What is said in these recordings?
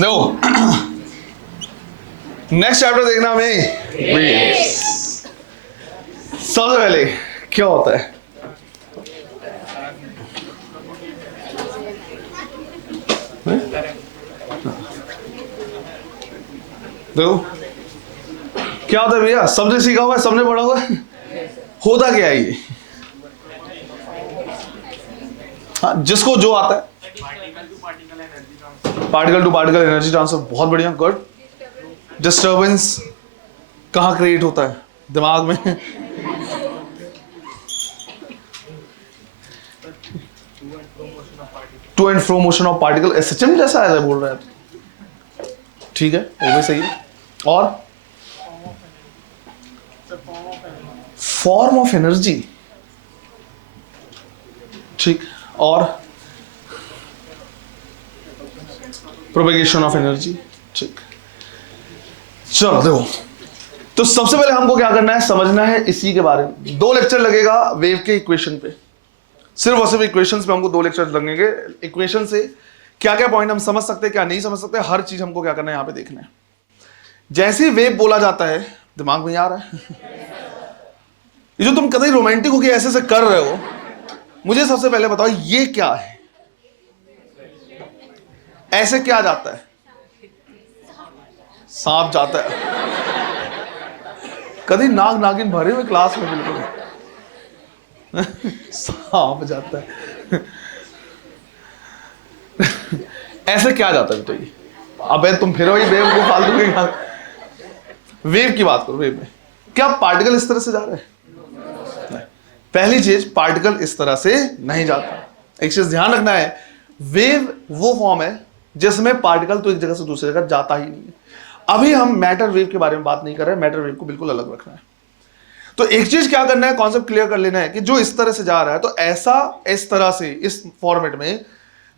देखो next chapter देखना हमें वेव्स। सबसे पहले क्या होता है? देखो क्या होता है भैया, सबने सीखा हुआ है, सबने पढ़ा हुआ है। होता क्या है ये? हाँ, जिसको जो आता है। Particle to particle energy transfer, बहुत बढ़िया, गुड। डिस्टर्बेंस कहाँ क्रिएट होता है? दिमाग में। To and fro motion of particle, SHM जैसा है बोल रहा है। ठीक है, वो भी सही है। और फॉर्म ऑफ एनर्जी, ठीक। और प्रोपेगेशन ऑफ एनर्जी, ठीक। चलो देखो, तो सबसे पहले हमको क्या करना है, समझना है इसी के बारे में। 2 लेक्चर लगेगा वेव के इक्वेशन पे, सिर्फ और सिर्फ इक्वेशंस पे हमको 2 लेक्चर लगेंगे। इक्वेशन से क्या क्या पॉइंट हम समझ सकते हैं, क्या नहीं समझ सकते, हर चीज हमको क्या करना है, यहां पे देखना है। जैसे ही वेव बोला जाता है, दिमाग में आ रहा है ये जो तुम कभी रोमांटिक होके ऐसे से कर रहे हो, मुझे सबसे पहले बताओ ये क्या है? ऐसे क्या जाता है? सांप जाता है। कभी नाग नागिन भरे हुए क्लास में बिल्कुल सांप जाता है। ऐसे क्या जाता है बताइए? अबे तुम फिर वही वेव को फालतू के वेव की बात करो। वेव में क्या पार्टिकल इस तरह से जा रहे हैं? नहीं। पहली चीज, पार्टिकल इस तरह से नहीं जाता। एक चीज ध्यान रखना है, वेव वो फॉर्म है जिसमें पार्टिकल तो एक जगह से दूसरी जगह जाता ही नहीं है। अभी हम मैटर वेव के बारे में बात नहीं कर रहे हैं, मैटर वेव को बिल्कुल अलग रखना है। तो एक चीज क्या करना है, कॉन्सेप्ट क्लियर कर लेना है कि जो इस तरह से जा रहा है, तो ऐसा इस तरह से इस फॉर्मेट में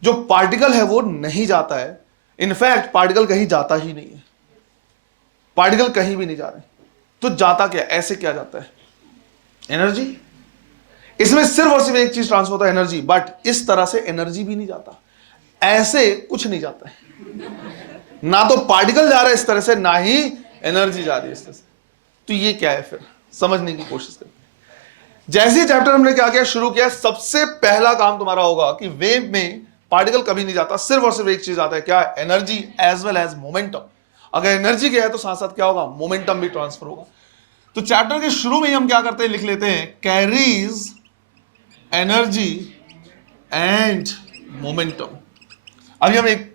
जो पार्टिकल है वो नहीं जाता है। इनफैक्ट पार्टिकल कहीं जाता ही नहीं है, पार्टिकल कहीं भी नहीं जा रहे। तो जाता क्या, ऐसे क्या जाता है? एनर्जी। इसमें सिर्फ और सिर्फ एक चीज ट्रांसफर होता है, एनर्जी। बट इस तरह से एनर्जी भी नहीं जाता, ऐसे कुछ नहीं जाता है। ना तो पार्टिकल जा रहा है इस तरह से, ना ही एनर्जी जा रही है इस तरह से। तो ये क्या है, फिर समझने की कोशिश करते हैं। जैसे चैप्टर हमने क्या किया, शुरू किया, सबसे पहला काम तुम्हारा होगा कि वेव में पार्टिकल कभी नहीं जाता, सिर्फ और सिर्फ एक चीज आता है, क्या? Energy as well as momentum. अगर एनर्जी गया है तो साथ साथ क्या होगा, मोमेंटम भी ट्रांसफर होगा। तो चैप्टर के शुरू में ही हम क्या करते हैं, लिख लेते हैं कैरीज एनर्जी एंड मोमेंटम। अभी हम एक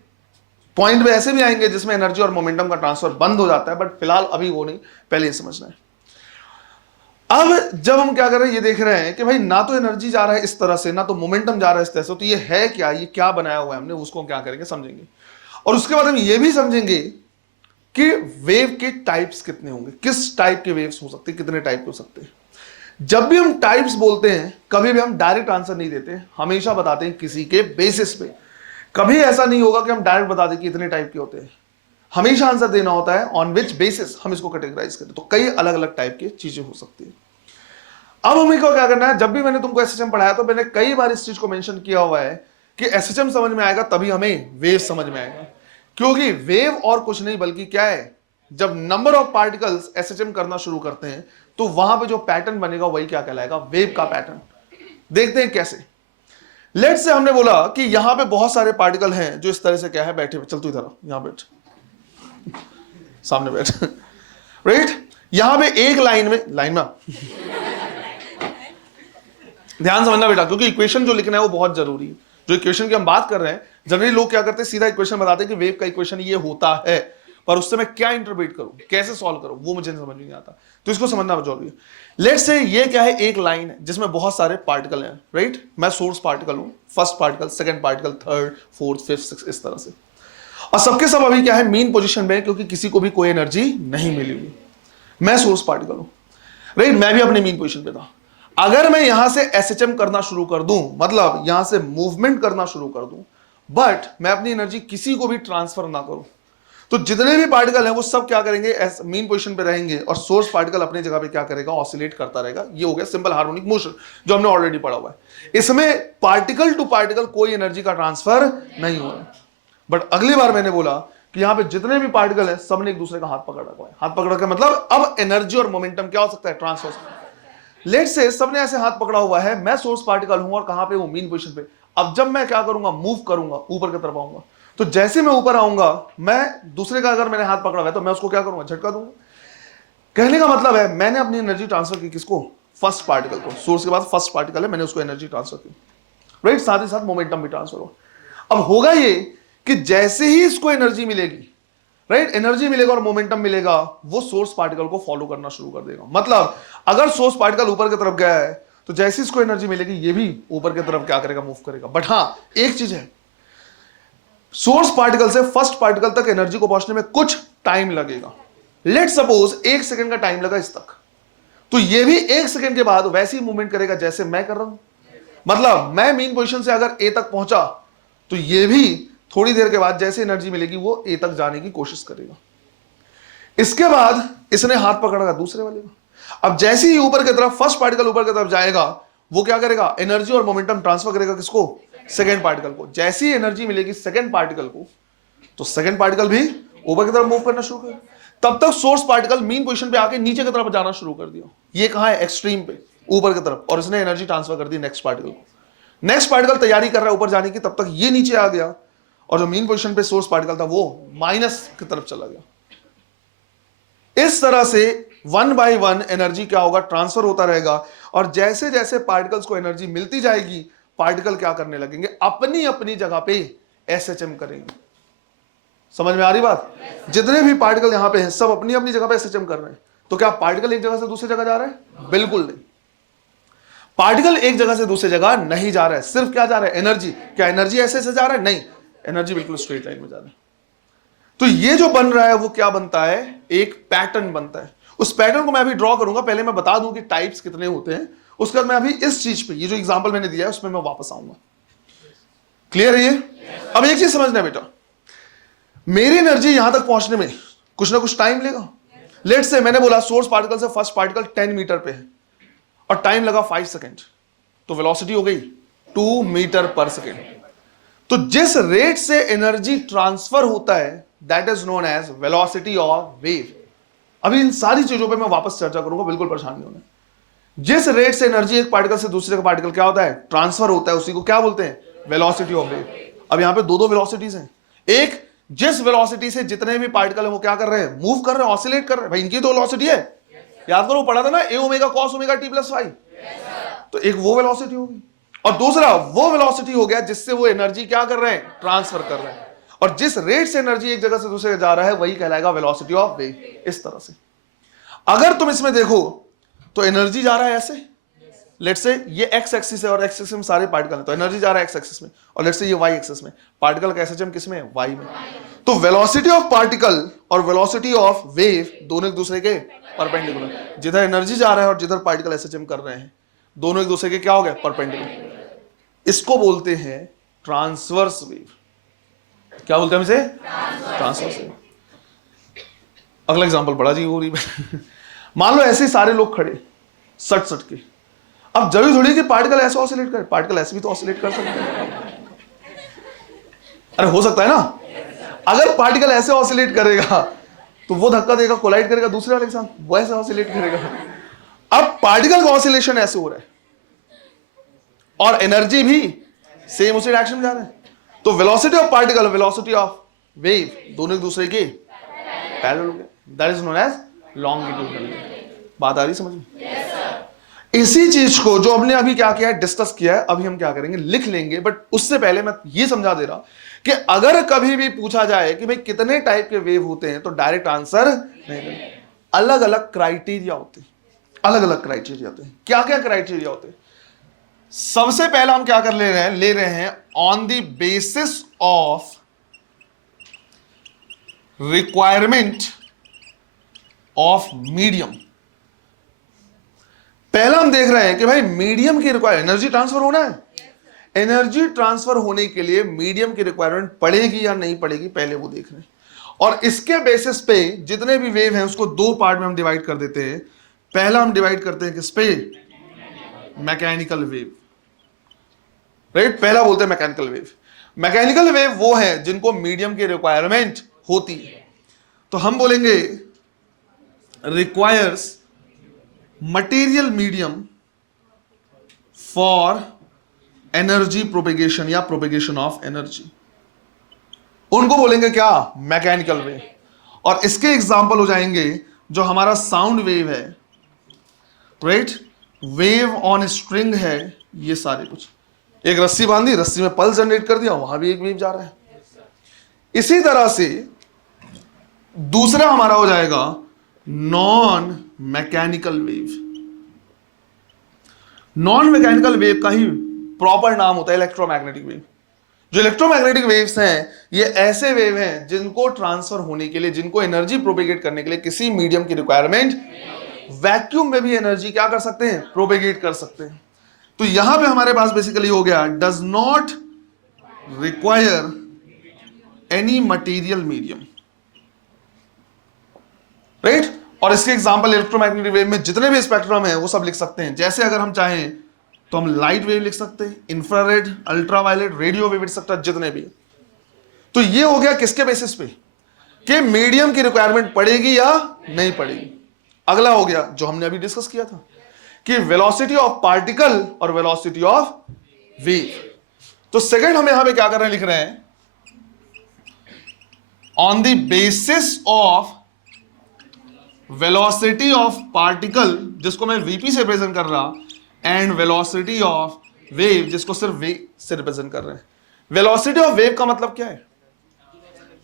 पॉइंट पे ऐसे भी आएंगे जिसमें एनर्जी और मोमेंटम का ट्रांसफर बंद हो जाता है, बट फिलहाल अभी वो नहीं, पहले ये समझना है। अब जब हम क्या कर रहे हैं, ये देख रहे हैं कि भाई ना तो एनर्जी जा रहा है इस तरह से, ना तो मोमेंटम जा रहा है इस तरह से, तो ये है क्या, ये क्या बनाया हुआ है हमने, उसको क्या करेंगे, समझेंगे। और उसके बाद हम ये भी समझेंगे कि वेव के टाइप्स कितने होंगे, किस टाइप के वेव्स हो सकते हैं, कितने टाइप के हो सकते हैं। जब भी हम टाइप्स बोलते हैं, कभी भी हम डायरेक्ट आंसर नहीं देते, हमेशा बताते हैं किसी के बेसिस पे। कभी ऐसा नहीं होगा कि हम डायरेक्ट बता दें कि इतने टाइप के होते हैं। हमेशा आंसर देना होता है ऑन विच बेसिस हम इसको कैटेगराइज करें। तो कई अलग अलग टाइप की चीजें हो सकती है। अब हमें को क्या करना है, जब भी मैंने तुमको एसएचएम पढ़ाया तो मैंने कई बार इस चीज को मेंशन किया हुआ है कि एसएचएम समझ में आएगा तभी हमें वेव समझ में आएगा। क्योंकि वेव और कुछ नहीं बल्कि क्या है, जब नंबर ऑफ पार्टिकल्स एसएचएम करना शुरू करते हैं तो वहां पे जो पैटर्न बनेगा वही क्या कहलाएगा, वेव का पैटर्न। देखते हैं कैसे। लेट्स से हमने बोला कि यहां पे बहुत सारे पार्टिकल हैं जो इस तरह से क्या है, बैठे हुए। चल तू इधर, यहां बैठ, सामने बैठ, राइट। यहां पे एक लाइन में ध्यान समझना बेटा, क्योंकि इक्वेशन जो लिखना है वो बहुत जरूरी है। जो इक्वेशन की हम बात कर रहे हैं, जनरली लोग क्या करते हैं, सीधा इक्वेशन बताते हैं कि वेव का इक्वेशन ये होता है, पर उससे मैं क्या इंटरप्रेट करूं, कैसे सॉल्व करूं, वो मुझे समझ नहीं आता। तो इसको समझना जरूरी है। लेट्स से ये क्या है, एक लाइन है जिसमें बहुत सारे पार्टिकल हैं, राइट। मैं सोर्स पार्टिकल हूं, first particle, second particle, third, fourth, fifth, sixth, इस तरह से। और सबके सब अभी क्या है, मीन पोजीशन में, क्योंकि किसी को भी कोई एनर्जी नहीं मिली हुई। मैं सोर्स पार्टिकल हूं, राइट। मैं भी अपने मीन पोजीशन पे था। अगर मैं यहां से एसएचएम करना शुरू कर दूं, मतलब यहां से मूवमेंट करना शुरू कर दूं, बट मैं अपनी एनर्जी किसी को भी ट्रांसफर ना करूं, तो जितने भी पार्टिकल हैं वो सब क्या करेंगे, मीन पोजीशन पे रहेंगे, और सोर्स पार्टिकल अपनी जगह पे क्या करेगा, ऑसिलेट करता रहेगा। ये हो गया सिंपल हार्मोनिक मोशन, जो हमने ऑलरेडी पढ़ा हुआ है। इसमें पार्टिकल टू पार्टिकल कोई एनर्जी का ट्रांसफर नहीं हो रहा। बट अगली बार मैंने बोला कि यहां पे जितने भी पार्टिकल है सबने एक दूसरे का हाथ पकड़ रखा है। हाथ पकड़ रखा मतलब अब एनर्जी और मोमेंटम क्या हो सकता है, ट्रांसफर हो सकता है। लेट से सबने ऐसे हाथ पकड़ा हुआ है, मैं सोर्स पार्टिकल हूं और कहां पे हूं, मीन पोजीशन पे। अब जब मैं क्या करूंगा, मूव करूंगा, ऊपर की तरफ आऊंगा, तो जैसे मैं ऊपर आऊंगा, मैं दूसरे का अगर मैंने हाथ पकड़ा हुआ है तो मैं उसको क्या करूंगा, झटका दूंगा। कहने का मतलब है मैंने अपनी एनर्जी ट्रांसफर की, किसको, फर्स्ट पार्टिकल को। सोर्स के बाद फर्स्ट पार्टिकल है, मैंने उसको एनर्जी ट्रांसफर की, राइट। साथ ही साथ मोमेंटम भी ट्रांसफर हो। अब होगा ये कि जैसे ही इसको एनर्जी मिलेगी, राइट, एनर्जी मिलेगा और मोमेंटम मिलेगा, वो सोर्स पार्टिकल को फॉलो करना शुरू कर देगा। मतलब अगर सोर्स पार्टिकल ऊपर की तरफ गया है तो जैसे इसको एनर्जी मिलेगी ये भी ऊपर की तरफ क्या करेगा, मूव करेगा। बट हां, एक चीज है, सोर्स पार्टिकल से फर्स्ट पार्टिकल तक एनर्जी को पहुंचने में कुछ टाइम लगेगा। लेट सपोज 1 सेकंड का टाइम लगा इस तक, तो ये भी 1 सेकंड के बाद वैसी मूवमेंट करेगा जैसे मैं कर रहा हूं। मतलब मैं मीन पोजीशन से अगर ए तक पहुंचा तो ये भी थोड़ी देर के बाद जैसे एनर्जी मिलेगी वो ए तक जाने की कोशिश करेगा। इसके बाद इसने हाथ पकड़ा दूसरे वाले का। अब जैसे ही ऊपर की तरफ फर्स्ट पार्टिकल ऊपर की तरफ जाएगा, वो क्या करेगा, एनर्जी और मोमेंटम ट्रांसफर करेगा, किसको, सेकेंड पार्टिकल को। जैसी ही एनर्जी मिलेगी सेकेंड पार्टिकल को, तो सेकेंड पार्टिकल भी ऊपर की तरफ मूव करना शुरू करेगा। तब तक सोर्स पार्टिकल मीन पोजीशन पे आके नीचे की तरफ जाना शुरू कर दिया। ये कहां है, एक्सट्रीम पे, ऊपर की तरफ, और इसने एनर्जी ट्रांसफर कर दी नेक्स्ट पार्टिकल को। नेक्स्ट पार्टिकल तैयारी कर रहा है ऊपर जाने की, तब तक ये नीचे आ गया, और जो मीन पोजीशन पे सोर्स पार्टिकल था वो माइनस की तरफ चला गया। इस तरह से 1 बाय 1 एनर्जी क्या होगा, ट्रांसफर होता रहेगा। और जैसे जैसे पार्टिकल्स को एनर्जी मिलती जाएगी, पार्टिकल क्या करने लगेंगे, अपनी अपनी जगह पे एसएचएम करेंगे। समझ में आ रही बात? जितने भी पार्टिकल यहां पे हैं सब अपनी अपनी जगह पे एसएचएम कर रहे हैं। तो क्या पार्टिकल एक जगह से दूसरी जगह जा रहा है? बिल्कुल नहीं। पार्टिकल एक जगह से दूसरी जगह नहीं जा रहा है, सिर्फ क्या जा रहा है, एनर्जी। क्या एनर्जी ऐसे से जा रहा है? नहीं, एनर्जी बिल्कुल स्ट्रेट लाइन में जा रहा है। तो ये जो बन रहा है वो क्या बनता है, एक पैटर्न बनता है। उस पैटर्न को मैं अभी ड्रॉ करूंगा। पहले मैं बता दूं कि टाइप्स कितने होते हैं, उसके बाद मैं अभी इस चीज पे, ये जो एग्जांपल मैंने दिया है उसमें मैं वापस आऊंगा। क्लियर है ये? अब एक चीज समझना बेटा, मेरी एनर्जी यहां तक पहुंचने में कुछ ना कुछ टाइम लेगा। लेट से मैंने बोला सोर्स पार्टिकल से फर्स्ट पार्टिकल 10 मीटर पे है और टाइम लगा 5 सेकेंड, तो वेलोसिटी हो गई 2 मीटर पर सेकेंड। तो जिस रेट से एनर्जी ट्रांसफर होता है that is known as velocity of wave. अभी इन सारी चीजों पे मैं वापस चर्चा करूंगा, बिल्कुल परेशान नहीं होना। जिस रेट से एनर्जी एक पार्टिकल से दूसरे का पार्टिकल क्या होता है, ट्रांसफर होता है, उसी को क्या बोलते हैं, वेलोसिटी ऑफ वेव। अब यहां पे दो वेलोसिटीज हैं। एक, जिस वेलोसिटी से जितने भी पार्टिकल हैं वो क्या कर रहे हैं, मूव कर रहे हैं, ऑसिलेट कर रहे हैं। भाई इनकी तो वेलोसिटी है, याद करो पढ़ा था ना, A omega cos omega T plus phi. तो एक वो वेलोसिटी होगी, और दूसरा वो वेलोसिटी हो गया जिससे वो एनर्जी क्या कर रहे हैं, ट्रांसफर कर रहे हैं। और जिस रेट से एनर्जी एक जगह से दूसरे जगह जा रहा है वही कहलाएगा वेलोसिटी ऑफ वेव। इस तरह से अगर तुम इसमें देखो तो एनर्जी जा रहा है ऐसे, लेट्स से ये एक्स एक्सिस है और एक्स एक्सिस में सारे पार्टिकल हैं, तो एनर्जी जा रहा है एक्स एक्सिस में, और लेट्स से ये वाई एक्सिस में, पार्टिकल का एसएचएम किस में है, वाई में। तो वेलोसिटी ऑफ पार्टिकल और वेलोसिटी ऑफ वेव दोनों एक दूसरे के परपेंडिकुलर। जिधर एनर्जी जा रहा है और जिधर पार्टिकल एसएचएम कर रहे हैं दोनों एक दूसरे के क्या हो गए, परपेंडिकुलर। इसको बोलते हैं ट्रांसवर्स वेव। क्या बोलते हैं इसे, ट्रांसवर्स वेव। अगला एग्जांपल बड़ा जी हो रही मान लो ऐसे सारे लोग खड़े सट सट के। अब जरूरी थोड़ी कि पार्टिकल ऐसे ऑसिलेट करे, पार्टिकल ऐसे भी तो ऑसिलेट कर सकते हैं। अरे हो सकता है ना, अगर पार्टिकल ऐसे ऑसिलेट करेगा तो वो धक्का देगा, कोलाइड करेगा दूसरे वाले के साथ, वो ऐसे ऑसिलेट करेगा। अब पार्टिकल का ऑसिलेशन ऐसे हो रहा है और एनर्जी भी सेम उसी डायरेक्शन में जा रहा है। तो velocity of particle, velocity of wave दोनों एक दूसरे के पैरेलल हो गए। That is known as longitudinal. बात आ रही समझ में? इसी चीज को जो हमने अभी क्या किया है, डिस्कस किया है, अभी हम क्या करेंगे, लिख लेंगे। बट उससे पहले मैं ये समझा दे रहा कि अगर कभी भी पूछा जाए कि भाई कितने टाइप के वेव होते हैं, तो डायरेक्ट आंसर नहीं, अलग अलग क्राइटेरिया होते हैं। अलग अलग क्राइटेरिया होते हैं। क्या क्या क्राइटेरिया होते हैं? सबसे पहला हम क्या कर ले रहे हैं on the basis of requirement of medium. पहला हम देख रहे हैं कि भाई मीडियम की रिक्वायरमेंट, एनर्जी ट्रांसफर होना है, एनर्जी ट्रांसफर होने के लिए मीडियम की रिक्वायरमेंट पड़ेगी या नहीं पड़ेगी, पहले वो देख रहे हैं। और इसके बेसिस पे जितने भी वेव हैं उसको दो पार्ट में हम डिवाइड कर देते हैं। पहला हम डिवाइड करते हैं किस पे, मैकेनिकल वेव, राइट। पहला बोलते हैं मैकेनिकल वेव। मैकेनिकल वेव वो है जिनको मीडियम की रिक्वायरमेंट होती है, तो हम बोलेंगे requires material medium for energy propagation या प्रोपेगेशन ऑफ एनर्जी, उनको बोलेंगे क्या, मैकेनिकल वेव। और इसके एग्जाम्पल हो जाएंगे जो हमारा साउंड वेव है, राइट, वेव ऑन स्ट्रिंग है, ये सारे कुछ। एक रस्सी बांधी, रस्सी में पल्स जनरेट कर दिया, वहां भी एक वेव जा रहा है। इसी तरह से दूसरा हमारा हो जाएगा non mechanical wave. Non mechanical wave का ही प्रॉपर नाम होता है इलेक्ट्रोमैग्नेटिक वेव। जो इलेक्ट्रोमैग्नेटिक वेव्स हैं, ये ऐसे वेव हैं जिनको ट्रांसफर होने के लिए, जिनको एनर्जी प्रोपेगेट करने के लिए किसी मीडियम की रिक्वायरमेंट, वैक्यूम में भी एनर्जी क्या कर सकते हैं, प्रोपेगेट कर सकते हैं। तो यहां पे हमारे पास बेसिकली हो गया does not require any material medium, right. और इसके एग्जांपल इलेक्ट्रोमैग्नेटिक वेव में जितने भी स्पेक्ट्रम है वो सब लिख सकते हैं। जैसे अगर हम चाहें तो हम लाइट वेव लिख सकते हैं, इंफ्रारेड, अल्ट्रावायलेट, रेडियो वेव लिख सकते हैं, जितने भी। तो ये हो गया किसके बेसिस पे, कि मीडियम की रिक्वायरमेंट पड़ेगी या नहीं पड़ेगी। अगला हो गया जो हमने अभी डिस्कस किया था कि वेलोसिटी ऑफ पार्टिकल और वेलोसिटी ऑफ वेव। तो सेकंड हम यहां पे क्या कर रहे हैं, लिख रहे हैं on the basis of velocity of particle, जिसको मैं वीपी से रिप्रेजेंट कर रहा, एंड वेलोसिटी ऑफ वेव, जिसको सिर्फ वे से रिप्रेजेंट कर रहे हैं। वेलोसिटी ऑफ वेव का मतलब क्या है,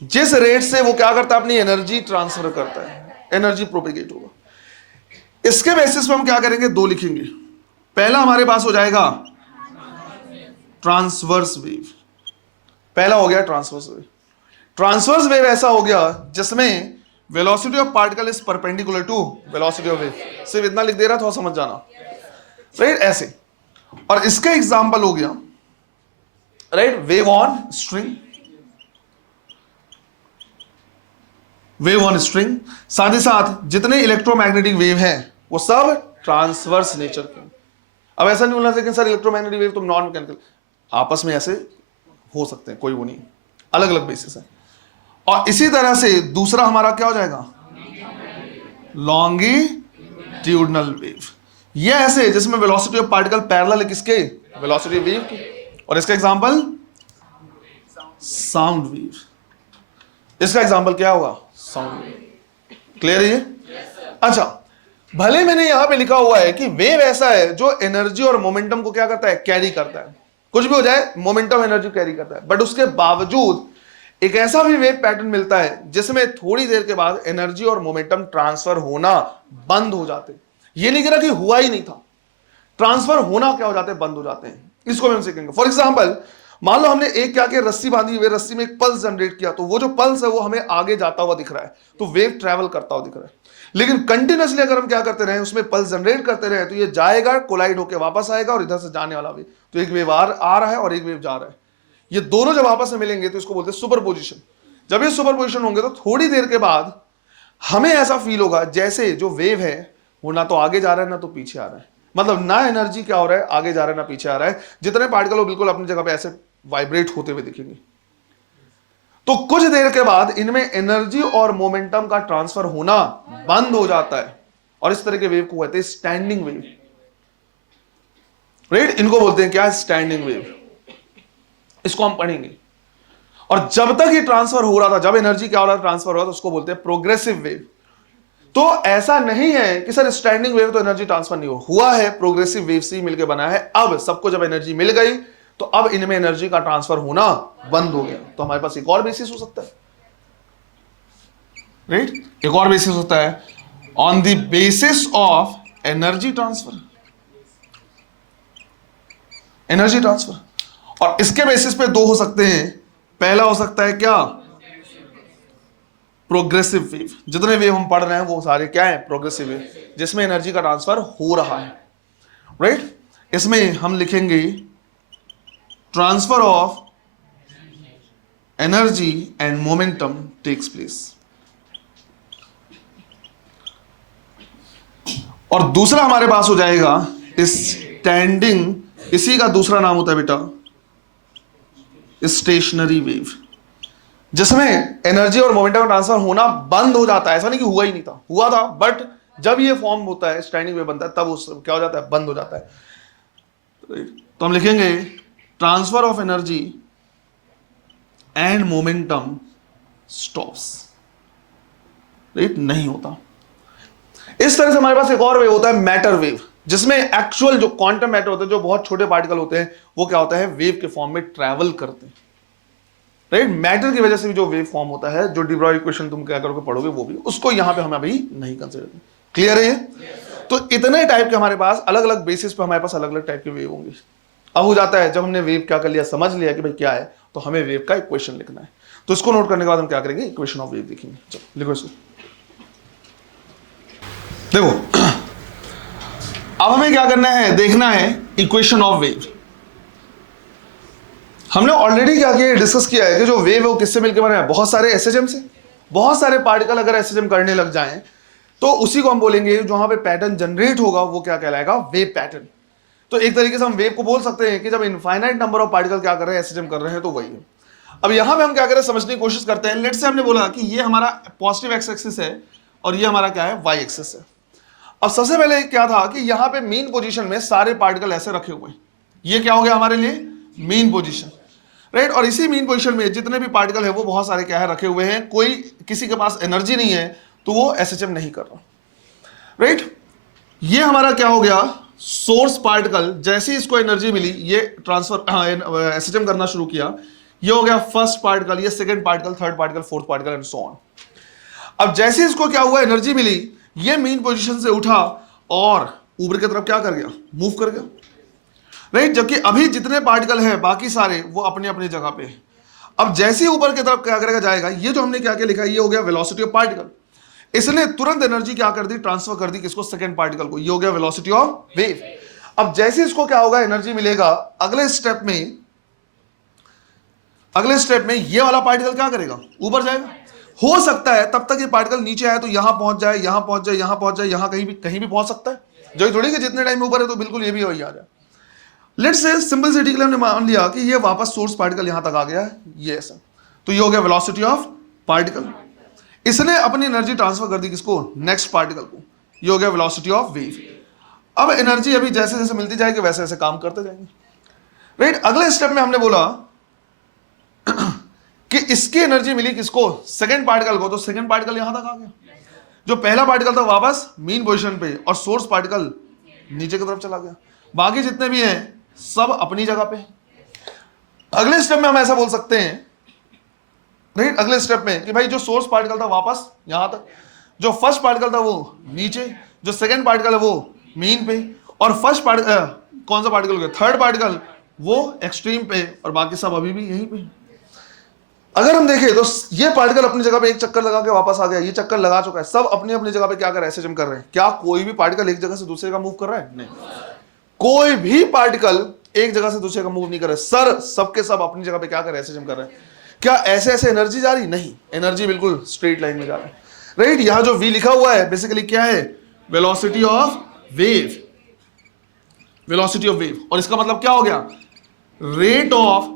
जिस रेट से वो क्या करता है, अपनी एनर्जी ट्रांसफर करता है, एनर्जी प्रोपेगेट होगा। इसके बेसिस पे हम क्या करेंगे, दो लिखेंगे। पहला हमारे पास हो जाएगा ट्रांसवर्स वेव। पहला हो गया ट्रांसवर्स वेव। ट्रांसवर्स वेव ऐसा हो गया जिसमें velocity of particle is perpendicular to velocity of wave. सिर्फ इतना लिख दे रहा, थोड़ा समझ जाना, राइट, ऐसे। और इसका एग्जांपल हो गया, right, wave on string, wave on string. साथ ही साथ जितने इलेक्ट्रोमैग्नेटिक वेव हैं वो सब ट्रांसवर्स नेचर के। अब ऐसा नहीं बोलना लेकिन सर इलेक्ट्रोमैग्नेटिक वेव तुम नॉन मैकेनिकल, आपस में ऐसे हो सकते हैं, कोई वो नहीं, अलग अलग बेसिस है। और इसी तरह से दूसरा हमारा क्या हो जाएगा, लॉन्गिट्यूडनल वेव। ये ऐसे जिसमें वेलोसिटी ऑफ पार्टिकल पैरेलल है किसके, वेलोसिटी ऑफ वेव की। और इसका एग्जांपल साउंड वेव। इसका एग्जांपल क्या होगा, साउंड वेव। क्लियर है ये? अच्छा, भले मैंने यहां पे लिखा हुआ है कि वेव ऐसा है जो एनर्जी और मोमेंटम को क्या करता है, कैरी करता है। कुछ भी हो जाए, मोमेंटम एनर्जी कैरी करता है, बट उसके बावजूद एक ऐसा भी वेव पैटर्न मिलता है जिसमें थोड़ी देर के बाद एनर्जी और मोमेंटम ट्रांसफर होना बंद हो जाते हैं। ये नहीं कह रहा कि हुआ ही नहीं था, ट्रांसफर होना क्या हो जाते हैं, बंद हो जाते हैं। इसको भी हम सीखेंगे। फॉर एग्जांपल, मान लो हमने एक क्या किया, रस्सी बांधी हुई, रस्सी में एक पल्स जनरेट किया, तो वो जो पल्स है वो हमें आगे जाता हुआ दिख रहा है, तो वेव ट्रैवल करता हुआ दिख रहा है। लेकिन कंटिन्यूअसली अगर हम क्या करते रहे, उसमें पल्स जनरेट करते रहे, तो ये जाएगा, कोलाइड होकर वापस आएगा, और इधर से जाने वाला भी, तो एक वेव आ रहा है और एक वेव जा रहा है। ये दोनों जब आपस में मिलेंगे तो इसको बोलते हैं सुपरपोजिशन। जब ये सुपरपोजिशन होंगे तो थोड़ी देर के बाद हमें ऐसा फील होगा जैसे जो वेव है वो ना तो आगे जा रहा है ना तो पीछे आ रहा है। मतलब ना एनर्जी क्या हो रहा है, आगे जा रहा है, ना पीछे आ रहा है। जितने पार्टिकल हो बिल्कुल अपनी जगह पे ऐसे वाइब्रेट होते हुए दिखेंगे। तो कुछ देर के बाद इनमें एनर्जी और मोमेंटम का ट्रांसफर होना बंद हो जाता है, और इस तरह के वेव को कहते हैं स्टैंडिंग वेव, राइट। इनको बोलते हैं क्या, स्टैंडिंग वेव। इसको हम पढ़ेंगे। और जब तक ये ट्रांसफर हो रहा था, जब एनर्जी क्या हो रहा था, ट्रांसफर हो रहा था, उसको बोलते हैं प्रोग्रेसिव वेव। तो ऐसा नहीं है कि सर स्टैंडिंग वेव तो एनर्जी ट्रांसफर नहीं हुआ है, प्रोग्रेसिव वेव से मिलकर बना है। अब सबको जब एनर्जी मिल गई तो अब इनमें एनर्जी का ट्रांसफर होना बंद हो गया। तो हमारे पास एक और बेसिस हो सकता है, राइट, एक और बेसिस होता है on the basis of energy transfer, energy transfer. और इसके बेसिस पे दो हो सकते हैं। पहला हो सकता है क्या, प्रोग्रेसिव वेव। जितने वेव हम पढ़ रहे हैं वो सारे क्या है, प्रोग्रेसिव वेव, जिसमें एनर्जी का ट्रांसफर हो रहा है, राइट। इसमें हम लिखेंगे transfer of energy and momentum takes place. और दूसरा हमारे पास हो जाएगा स्टैंडिंग, इसी का दूसरा नाम होता है बेटा स्टेशनरी वेव। जिसमें एनर्जी और मोमेंटम ट्रांसफर होना बंद हो जाता है। ऐसा नहीं कि हुआ ही नहीं था, हुआ था, बट जब ये फॉर्म होता है, स्टैंडिंग वेव बनता है, तब उस क्या हो जाता है, बंद हो जाता है। तो हम लिखेंगे transfer of energy and momentum stops, right, नहीं होता। इस तरह से हमारे पास एक और वेव होता है मैटर वेव, जिसमें एक्चुअल जो क्वांटम मैटर होते हैं, जो बहुत छोटे पार्टिकल होते हैं, वो क्या होता है, वेव के फॉर्म में ट्रैवल करते हैं, राइट। मैटर की वजह से भी जो वेव फॉर्म होता है, जो डी ब्रॉग्ली इक्वेशन तुम क्या करोगे, पढ़ोगे, वो भी, उसको यहां पे हम अभी नहीं कंसीडर करेंगे। क्लियर है ये? तो इतने टाइप के हमारे पास अलग अलग बेसिस पे हमारे पास अलग अलग टाइप के वेव होंगे। अब हो जाता है जब हमने वेव क्या कर लिया, समझ लिया कि भाई क्या है, तो हमें वेव का इक्वेशन लिखना है। तो इसको नोट करने के बाद हम क्या करेंगे, इक्वेशन ऑफ वेव लिखेंगे। चलो लिखो इसको। देखो अब हमें क्या करना है, देखना है इक्वेशन ऑफ वेव। हमने ऑलरेडी क्या किया, डिस्कस किया है कि जो वेव है वो किससे मिलकर बना है, बहुत सारे एसएचएम से। बहुत सारे पार्टिकल अगर एसएचएम करने लग जाएं तो उसी को हम बोलेंगे, जहां पे पैटर्न जनरेट होगा वो क्या कहलाएगा, वेव पैटर्न। तो एक तरीके से हम वेव को बोल सकते हैं कि जब इनफाइनाइट नंबर ऑफ पार्टिकल क्या कर रहे हैं, एसएचएम कर रहे हैं, तो वही है। अब यहां पे हम क्या करें, समझने की कोशिश करते हैं। लेट्स से हमने बोला कि ये हमारा पॉजिटिव एक्स एक्सिस है और ये हमारा क्या है, वाई एक्सिस है। अब सबसे पहले क्या था कि यहां पे मेन पोजीशन में सारे पार्टिकल ऐसे रखे हुए हैं। ये क्या हो गया हमारे लिए, मेन पोजीशन, राइट। और इसी मेन पोजीशन में जितने भी पार्टिकल है वो बहुत सारे क्या है, रखे हुए हैं। कोई किसी के पास एनर्जी नहीं है तो वो एसएचएम नहीं कर रहा, राइट। ये हमारा क्या हो गया, सोर्स पार्टिकल। जैसे ही इसको एनर्जी मिली ये ट्रांसफर एसएचएम करना शुरू किया। ये हो गया फर्स्ट पार्टिकल, ये second particle, third particle, fourth particle and so on. अब जैसे इसको क्या हुआ, एनर्जी मिली, ये मेन पोजीशन से उठा और ऊपर की तरफ क्या कर गया, मूव कर गया, राइट। जबकि अभी जितने पार्टिकल हैं बाकी सारे वो अपने अपनी जगह पे हैं। अब जैसे ही ऊपर की तरफ क्या करेगा, जाएगा, ये जो हमने क्या क्या लिखा, ये हो गया वेलोसिटी ऑफ पार्टिकल। इसने तुरंत एनर्जी क्या कर दी, ट्रांसफर कर दी, किसको, सेकंड पार्टिकल को। ये हो गया वेलोसिटी ऑफ वेव। अब जैसे इसको क्या होगा, एनर्जी मिलेगा, अगले स्टेप में ये वाला पार्टिकल क्या करेगा, ऊपर जाएगा। हो सकता है तब तक ये पार्टिकल नीचे आए तो यहां पहुंच जाए, यहां पहुंच जाए, यहां पहुंच जाए, यहां कहीं भी पहुंच सकता है। जो थोड़ी कि जितने टाइम में ऊपर है तो बिल्कुल ये भी वही आ जाए। लेट्स से सिंपल सिटी के लिए हमने मान लिया कि ये वापस सोर्स पार्टिकल यहां तक आ गया है, ये ऐसा। तो ये हो गया वेलोसिटी ऑफ पार्टिकल। इसने अपनी एनर्जी ट्रांसफर कर दी किसको, नेक्स्ट पार्टिकल को। ये हो गया वेलोसिटी ऑफ वेव। अब एनर्जी अभी जैसे जैसे मिलती जाएगी वैसे वैसे काम करते जाएंगे, राइट। अगले स्टेप में हमने बोला कि इसकी एनर्जी मिली किसको, सेकंड पार्टिकल को। तो सेकंड पार्टिकल यहां तक आ गया। जो पहला पार्टिकल था वापस मेन पोजीशन पे, और सोर्स पार्टिकल नीचे की तरफ चला गया। बाकी जितने भी हैं सब अपनी जगह पे। अगले स्टेप में हम ऐसा बोल सकते हैं, राइट, अगले स्टेप में कि भाई जो सोर्स पार्टिकल था वापस यहां तक, जो फर्स्ट पार्टिकल था वो नीचे, जो सेकंड पार्टिकल है वो मेन पे, और फर्स्ट पार्टिकल कौन सा पार्टिकल हो गया, थर्ड पार्टिकल, वो एक्सट्रीम पे, और बाकी सब अभी भी यहीं पे। अगर हम देखें तो ये पार्टिकल अपनी जगह पे एक चक्कर लगा के वापस आ गया, ये चक्कर लगा चुका है, सब अपनी अपनी जगह पे क्या कर रहे हैं, एसएचएम कर रहे हैं। क्या कोई भी पार्टिकल एक जगह से दूसरे का मूव कर रहा है, नहीं। कोई भी पार्टिकल एक जगह से दूसरे का मूव नहीं कर रहा है। सर सबके सब अपनी जगह पे क्या कर रहे हैं, एसएचएम कर रहे हैं। क्या ऐसे ऐसे एनर्जी जा रही, नहीं, एनर्जी बिल्कुल स्ट्रेट लाइन में जा रहा है, राइट। यहां जो वी लिखा हुआ है बेसिकली क्या है, velocity of wave, velocity of wave. और इसका मतलब क्या हो गया, rate of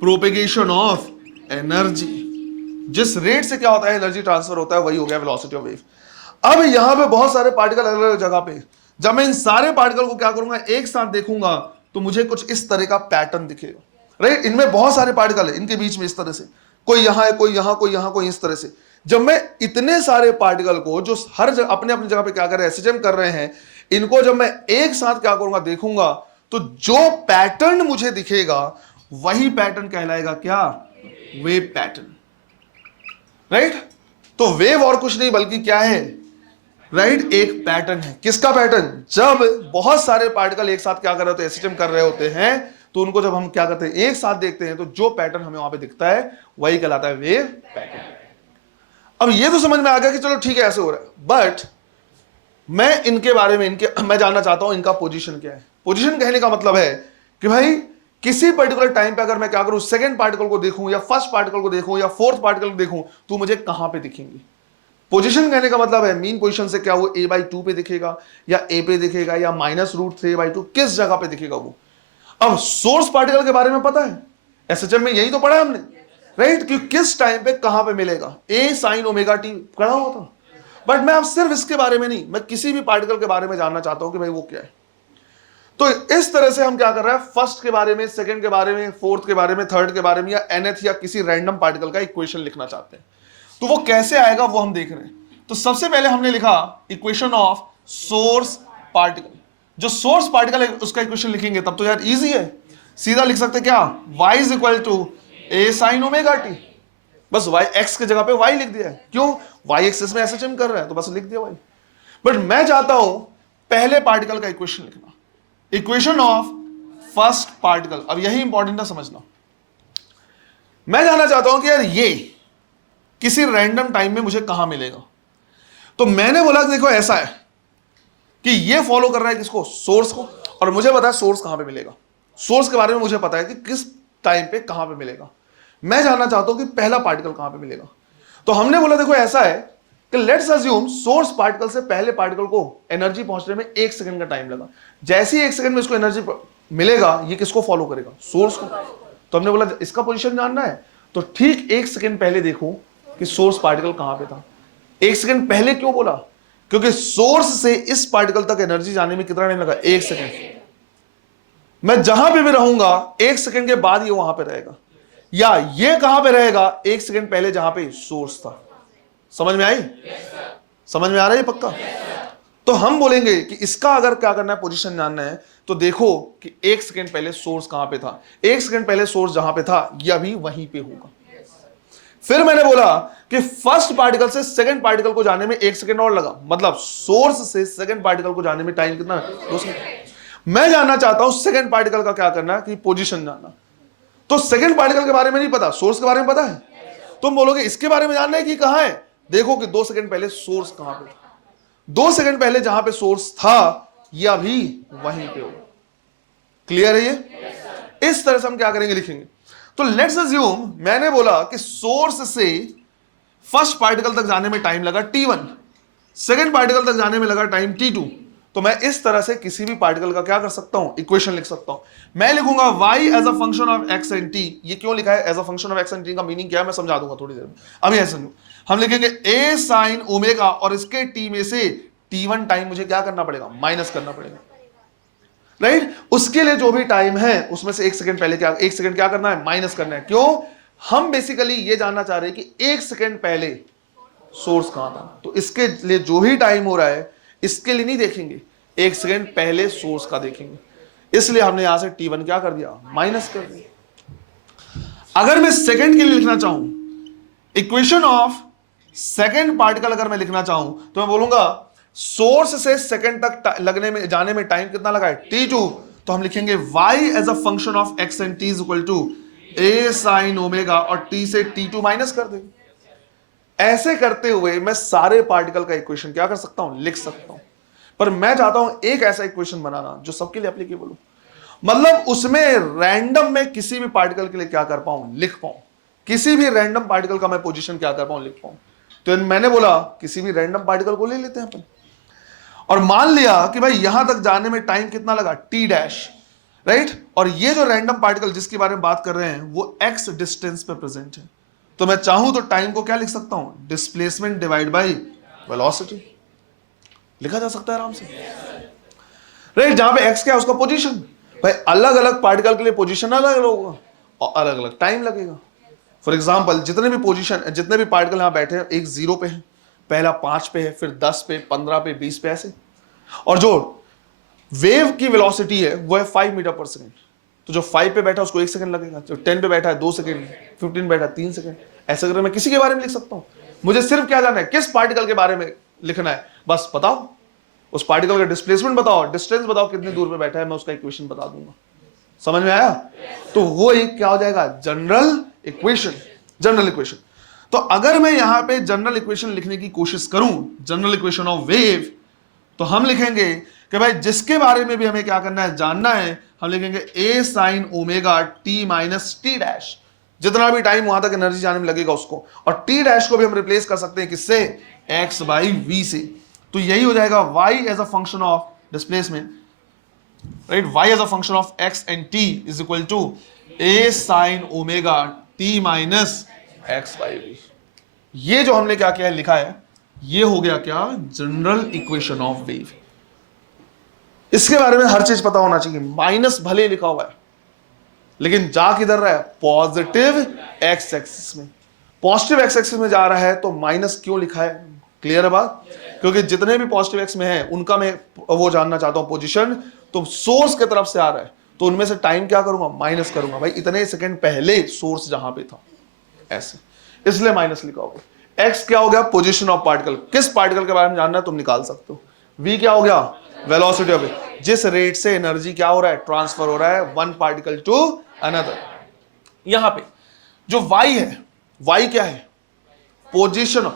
propagation of energy. जिस रेट से क्या होता है, एनर्जी ट्रांसफर होता है, वही हो गया वेलोसिटी ऑफ वेव। अब यहां पे बहुत सारे पार्टिकल अलग अलग जगह पे, जब मैं इन सारे पार्टिकल को क्या करूंगा, एक साथ देखूंगा, तो मुझे कुछ इस तरह का पैटर्न दिखेगा, राइट। इनमें बहुत सारे पार्टिकल है, इनके बीच में इस तरह से, कोई यहां है, कोई यहां, कोई यहां, कोई इस तरह से। जब मैं इतने सारे पार्टिकल को जो हर जगह अपने अपनी जगह पे क्या कर रहे हैं, एसएचएम कर रहे हैं, इनको जब मैं एक साथ क्या करूंगा, देखूंगा, तो जो पैटर्न मुझे दिखेगा वही पैटर्न कहलाएगा क्या, वेव पैटर्न, राइट। तो वेव और कुछ नहीं बल्कि क्या है, राइट, एक पैटर्न है। किसका पैटर्न, जब बहुत सारे पार्टिकल एक साथ क्या कर रहे होते हैं, एसएचएम कर रहे होते हैं, तो उनको जब हम क्या करते हैं, एक साथ देखते हैं, तो जो पैटर्न हमें वहां पे दिखता है वही कहलाता है वेव पैटर्न। अब ये तो समझ में आ गया कि चलो ठीक है ऐसे हो रहा है, बट मैं इनके बारे में मैं जानना चाहता हूं इनका पोजीशन क्या है। पोजीशन कहने का मतलब है कि भाई किसी पर्टिकुलर टाइम पे अगर मैं क्या करूं, सेकंड पार्टिकल को देखूं या फर्स्ट पार्टिकल को देखूं या फोर्थ पार्टिकल को देखूं, तो मुझे कहां पे दिखेंगे। पोजीशन कहने का मतलब है मीन पोजीशन से क्या वो a/2 पे दिखेगा, या a पे दिखेगा, या -√3/2, किस जगह पे दिखेगा वो। अब सोर्स पार्टिकल के बारे में पता है, एसएचएम में यही तो पढ़ा है हमने, राइट, कि किस टाइम पे कहां पे मिलेगा, ए साइन ओमेगा टी पढ़ा हुआ था। बट मैं अब सिर्फ इसके बारे में नहीं, मैं किसी भी पार्टिकल के बारे में जानना चाहता हूं कि भाई वो क्या है। तो इस तरह से हम क्या कर रहे हैं, फर्स्ट के बारे में, सेकंड के बारे में, फोर्थ के बारे में, थर्ड के बारे में, या nth या किसी रैंडम पार्टिकल का इक्वेशन लिखना चाहते हैं। तो वो कैसे आएगा वो हम देख रहे हैं। तो सबसे पहले हमने लिखा इक्वेशन ऑफ सोर्स पार्टिकल। जो सोर्स पार्टिकल है उसका इक्वेशन लिखेंगे तब तो यार इजी है, सीधा लिख सकते क्या, y is equal to A sine omega T. बस y x की जगह पे y लिख दिया है, क्यों, y एक्सिस में SHM कर रहा है तो बस लिख दिया y। बट मैं चाहता हूं पहले पार्टिकल का इक्वेशन लिखना, इक्वेशन ऑफ फर्स्ट पार्टिकल। अब यही इंपॉर्टेंट है समझना। मैं जानना चाहता हूं कि यार ये किसी रैंडम टाइम में मुझे कहां मिलेगा। तो मैंने बोला कि देखो ऐसा है कि ये फॉलो कर रहा है किसको, सोर्स को, और मुझे पता है सोर्स कहां पे मिलेगा, सोर्स के बारे में मुझे पता है कि किस टाइम पे कहां पे मिलेगा। मैं जानना चाहता हूं कि पहला पार्टिकल कहां पे मिलेगा। तो हमने बोला देखो ऐसा है कि लेट्स अज्यूम सोर्स पार्टिकल से पहले पार्टिकल को एनर्जी पहुंचने में 1 सेकंड का टाइम लगा। जैसे ही 1 सेकंड में इसको एनर्जी मिलेगा, ये किसको फॉलो करेगा, सोर्स को। तो हमने बोला इसका पोजीशन जानना है, तो ठीक 1 सेकंड पहले देखो कि सोर्स पार्टिकल कहां पे था। 1 सेकंड पहले क्यों बोला, क्योंकि सोर्स से इस पार्टिकल तक एनर्जी जाने में कितना टाइम लगा, 1 सेकंड। मैं जहां पे भी रहूंगा 1 सेकंड के बाद ये वहां पे रहेगा, या ये कहां पे रहेगा, 1 सेकंड पहले जहां पे सोर्स था। समझ में आई? समझ में आ रहा है पक्का? तो हम बोलेंगे कि इसका अगर क्या करना है, पोजीशन जानना है, तो देखो कि 1 सेकंड पहले सोर्स कहां पे था। 1 सेकंड पहले सोर्स जहां पे था यह भी वहीं पे होगा। फिर मैंने बोला कि फर्स्ट पार्टिकल से सेकंड पार्टिकल को जाने में 1 सेकंड और लगा, मतलब सोर्स से सेकंड पार्टिकल को जाने में टाइम कितना, 2 सेकंड। मैं जानना चाहता हूं सेकंड पार्टिकल का क्या करना है, कि पोजीशन जानना। तो सेकंड पार्टिकल के बारे में नहीं पता, सोर्स के बारे में पता है। तुम बोलोगे इसके बारे में जानना है कि कहां है, देखो कि 2 सेकंड पहले सोर्स कहां पे था। 2 सेकंड पहले जहां पे सोर्स था यह भी वहीं पे होगा। क्लियर है ये? इस तरह से हम क्या करेंगे, लिखेंगे। तो लेट्स अज्यूम मैंने बोला कि सोर्स से फर्स्ट पार्टिकल तक जाने में टाइम लगा t1, सेकंड पार्टिकल तक जाने में लगा टाइम t2। तो मैं इस तरह से किसी भी पार्टिकल का क्या कर सकता हूं, इक्वेशन लिख सकता हूं। मैं लिखूंगा y as a function of x and t। ये क्यों लिखा है as a function of x and t, का मीनिंग क्या है मैं समझा दूंगा थोड़ी देर में। अभी ऐसे हम लिखेंगे a साइन ओमेगा, और इसके t में से t1 टाइम मुझे क्या करना पड़ेगा, माइनस करना पड़ेगा, राइट। उसके लिए जो भी टाइम है उसमें से 1 सेकंड पहले क्या, 1 सेकंड क्या करना है, माइनस करना है। क्यों, हम बेसिकली ये जानना चाह रहे हैं कि 1 सेकंड पहले सोर्स कहां था। तो इसके लिए जो भी टाइम हो रहा है इसके लिए नहीं देखेंगे, 1 सेकंड पहले सोर्स का देखेंगे। इसलिए हमने यहां से t1 क्या कर दिया, माइनस कर दिया। अगर मैं सेकंड के लिए लिखना चाहूं, इक्वेशन ऑफ सेकंड पार्टिकल अगर मैं लिखना चाहूं, तो मैं बोलूंगा सोर्स से सेकंड तक लगने में जाने में टाइम कितना लगा है, t2। तो हम लिखेंगे y as a function of x and t is equal to a sine omega, और t से t2 माइनस कर देंगे। ऐसे करते हुए मैं सारे पार्टिकल का इक्वेशन क्या कर सकता हूं, लिख सकता हूं। पर मैं चाहता हूं एक ऐसा इक्वेशन बनाना जो सबके लिए एप्लीकेबल हो, मतलब उसमें रैंडम में किसी भी पार्टिकल के लिए क्या कर पाऊं, लिख पाऊं। किसी भी रैंडम पार्टिकल का मैं पोजीशन क्या कर पाऊं, लिख पाऊं। तो मैंने बोला किसी भी रैंडम पार्टिकल को ले लेते हैं अपन, और मान लिया कि भाई यहां तक जाने में टाइम कितना लगा, t डैश, राइट। और ये जो रैंडम पार्टिकल जिसके बारे में बात कर रहे हैं वो x डिस्टेंस पे प्रेजेंट है। तो मैं चाहूं तो टाइम को क्या लिख सकता हूं, डिस्प्लेसमेंट डिवाइड बाय वेलोसिटी, लिखा जा सकता है आराम से, राइट। जहां पे x क्या है उसका पोजीशन। भाई अलग अलग पार्टिकल के लिए पोजीशन अलग अलग होगा और अलग अलग टाइम लगेगा। फॉर एग्जाम्पल जितने भी पार्टिकल यहां बैठे हैं, एक 0 पे है, पहला 5 पे है, फिर 10 पे, 15 पे, 20 पे, ऐसे। और जो वेव की वेलोसिटी है वो है 5 मीटर पर सेकंड। तो जो 5 पे बैठा उसको 1 सेकंड लगेगा, जो 10 पे बैठा है 2 सेकंड, 15 बैठा है 3 सेकंड। ऐसे करके मैं किसी के बारे में लिख सकता हूं। मुझे सिर्फ क्या जानना है, किस पार्टिकल के बारे में लिखना है, बस बताओ उस पार्टिकल का डिस्प्लेसमेंट बताओ, डिस्टेंस बताओ, कितनी दूर पे बैठा है, मैं उसका इक्वेशन बता दूंगा। समझ में आया? तो वो एक क्या हो जाएगा, जनरल इक्वेशन। General equation. तो अगर मैं यहां पे जनरल इक्वेशन लिखने की कोशिश करूं, जनरल इक्वेशन ऑफ वेव, तो हम लिखेंगे कि भाई जिसके बारे में भी हमें क्या करना है, जानना है, हम लिखेंगे a sine omega t minus T dash. जितना भी टाइम वहां तक एनर्जी जाने में लगेगा उसको, और t डैश को भी हम रिप्लेस कर सकते हैं किससे, x बाई v से। तो यही हो जाएगा y as a function of displacement, right. y as a function of x and t is equal to a sine omega t minus x by v. ये जो हमने क्या किया है, लिखा है, ये हो गया क्या, जनरल इक्वेशन ऑफ वेव। इसके बारे में हर चीज पता होना चाहिए। माइनस भले लिखा हुआ है लेकिन जा किधर रहा है, पॉजिटिव एक्स एक्सिस में। पॉजिटिव एक्स एक्सिस में जा रहा है तो माइनस क्यों लिखा है, क्लियर है बात? क्योंकि जितने भी पॉजिटिव एक्स में है उनका मैं वो जानना चाहता हूं पोजीशन। तो सोर्स की तरफ से आ रहा है तो उनमें से टाइम क्या करूंगा, माइनस करूंगा। भाई इतने सेकंड पहले सोर्स जहां पे था, ऐसे, इसलिए माइनस लिखा होगा। एक्स क्या हो गया, पोजीशन ऑफ पार्टिकल। किस पार्टिकल के बारे में जानना है तुम निकाल सकते हो। वी क्या हो गया, वेलोसिटी ऑफ, जिस रेट से एनर्जी क्या हो रहा है, ट्रांसफर हो रहा है वन पार्टिकल टू अनदर। यहां पे जो y है, y क्या है, पोजीशन।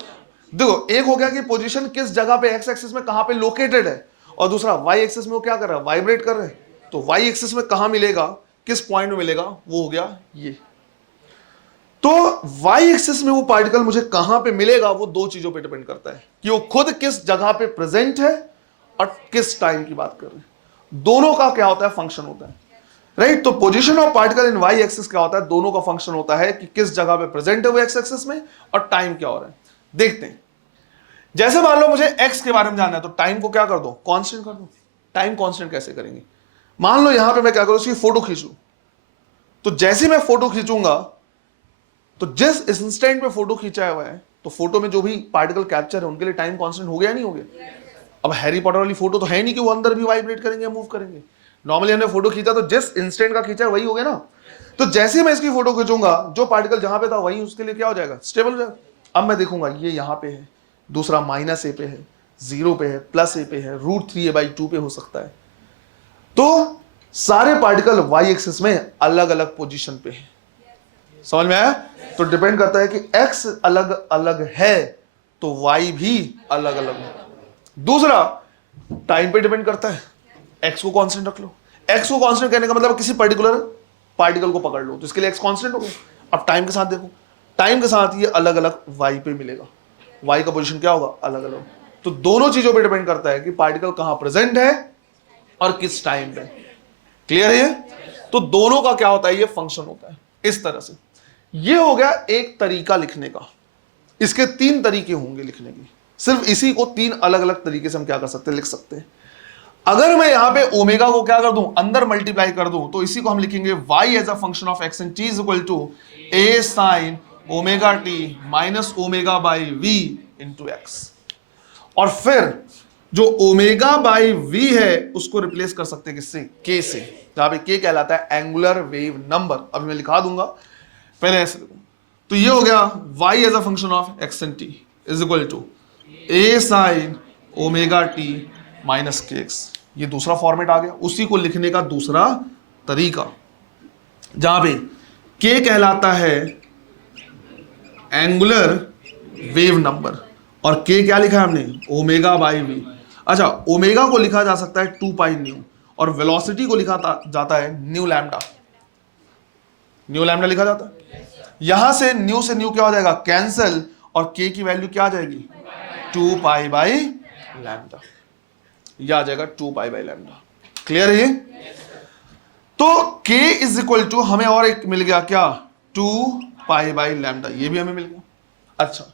देखो एक हो गया कि पोजीशन किस जगह पे एक्स एक्सिस में कहां पे लोकेटेड है, और दूसरा y एक्सिस में वो क्या कर रहा है, वाइब्रेट कर रहे हैं। तो y एक्सिस में कहां मिलेगा, किस पॉइंट में मिलेगा, वो हो गया ये। तो y एक्सिस में वो पार्टिकल मुझे कहां पे मिलेगा, वो दो चीजों पे डिपेंड करता है कि वो खुद किस जगह पे प्रेजेंट है और किस टाइम की बात कर रहे हैं। दोनों का क्या होता है, फंक्शन होता है, राइट। तो position of particle in y axis क्या होता है, दोनों का फंक्शन होता है कि किस जगह पे प्रेजेंट है वो x एक्सिस में और टाइम क्या हो रहा है। देखते हैं, जैसे मान लो मुझे x के बारे में जानना है तो टाइम को क्या कर दो, कांस्टेंट कर दो। टाइम कांस्टेंट कैसे करेंगे, मान लो यहां पे मैं क्या करूं, उसकी फोटो खींच लूं। तो जैसे मैं फोटो खींचूंगा तो जिस इंस्टेंट में फोटो खींचा हुआ है तो फोटो में जो भी पार्टिकल कैप्चर है उनके लिए टाइम कांस्टेंट हो गया नहीं हो गया। अब हैरी पॉटर वाली फोटो तो है नहीं कि वो अंदर भी वाइब्रेट करेंगे, मूव करेंगे। नॉर्मली हमने फोटो खींचा तो जिस इंस्टेंट का खींचा वही हो गया ना। तो जैसे ही मैं इसकी फोटो खींचूंगा जो पार्टिकल जहां पे था वही उसके लिए क्या हो जाएगा, स्टेबल हो जाएगा। अब मैं देखूंगा ये यहां पे है, दूसरा माइनस ए पे है, जीरो पे है, प्लस ए पे है, √3a/2 पे हो सकता है। तो सारे पार्टिकल वाई एक्सिस में अलग अलग पोजीशन पे है। समझ में आया? तो डिपेंड करता है कि एक्स अलग अलग है तो वाई भी अलग अलग है। दूसरा टाइम पे डिपेंड करता है, एक्स को कांस्टेंट रख लो। एक्स को कांस्टेंट कहने का मतलब किसी पर्टिकुलर पार्टिकल को पकड़ लो तो इसके लिए एक्स कांस्टेंट हो गया। अब टाइम के साथ देखो, टाइम के साथ ये अलग अलग वाई पे मिलेगा, वाई का पोजीशन क्या होगा, अलग अलग। तो दोनों चीजों पे डिपेंड करता है कि पार्टिकल कहां प्रेजेंट है और किस टाइम पे। क्लियर है? तो दोनों का क्या होता है, ये फंक्शन होता है इस तरह से। ये हो गया एक तरीका लिखने का। इसके 3 तरीके होंगे लिखने के, सिर्फ इसी को 3 अलग अलग तरीके से हम क्या कर सकते हैं, लिख सकते हैं। अगर मैं यहां पे ओमेगा को क्या कर दूं, अंदर मल्टीप्लाई कर दूं, तो इसी को हम लिखेंगे y as a function of x and t is equal to a sin omega t minus omega by v into x। और फिर जो ओमेगा बाई v है उसको रिप्लेस कर सकते हैं किससे, k से, जहां पे k कहलाता है एंगुलर वेव नंबर। अभी मैं लिखा दूंगा, पहले ऐसे लिखूं। तो ये हो गया y as a function of x and t is equal to a sin omega t minus kx। ये दूसरा फॉर्मेट आ गया, उसी को लिखने का दूसरा तरीका, जहां पे k कहलाता है एंगुलर वेव नंबर और k क्या लिखा है हमने, ओमेगा बाई v। अच्छा, ओमेगा को लिखा जा सकता है 2 पाई न्यू और वेलोसिटी को लिखा जाता है न्यू लैम्डा। न्यू लैम्डा लिखा जाता है। यहां से न्यू क्या हो जाएगा, कैंसिल, और k की वैल्यू क्या आ जाएगी, 2 पाई बाई लैम्डा। यह आ जाएगा 2 पाई बाई लैम्डा। क्लियर है? तो k इज इक्वल टू हमें और एक मिल गया क्या, 2 पाई बाई लैम्डा, ये भी हमें मिल गया। अच्छा,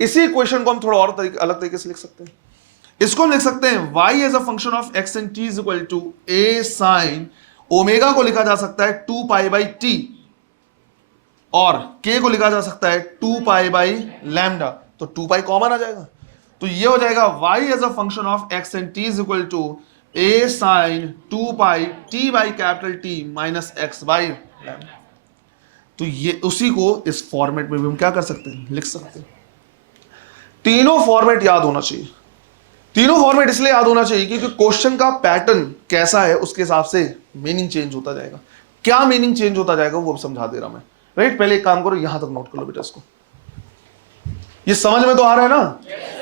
इसी इक्वेशन को हम थोड़ा और अलग तरीके से लिख सकते हैं। इसको हम लिख सकते हैं y as a function of x and t is equal to a sin omega को लिखा जा सकता है 2 पाई बाई t और k को लिखा जा सकता है 2 पाई बाई लैम्डा। तो 2 पाई कॉमन आ जाएगा, तो ये हो जाएगा y as a function of x and t is equal to a sin 2 pi t by capital T minus x by lambda. तो ये उसी को इस फॉर्मेट में भी हम क्या कर सकते हैं, लिख सकते हैं। तीनों फॉर्मेट याद होना चाहिए। तीनों फॉर्मेट इसलिए याद होना चाहिए क्योंकि क्वेश्चन का पैटर्न कैसा है उसके हिसाब से मीनिंग चेंज होता जाएगा। क्या मीनिंग चेंज होता जाएगा वो समझा दे रहा मैं, राइट। पहले एक काम करो, यहां तक नोट कर लो बेटा इसको। ये समझ में तो आ रहा है ना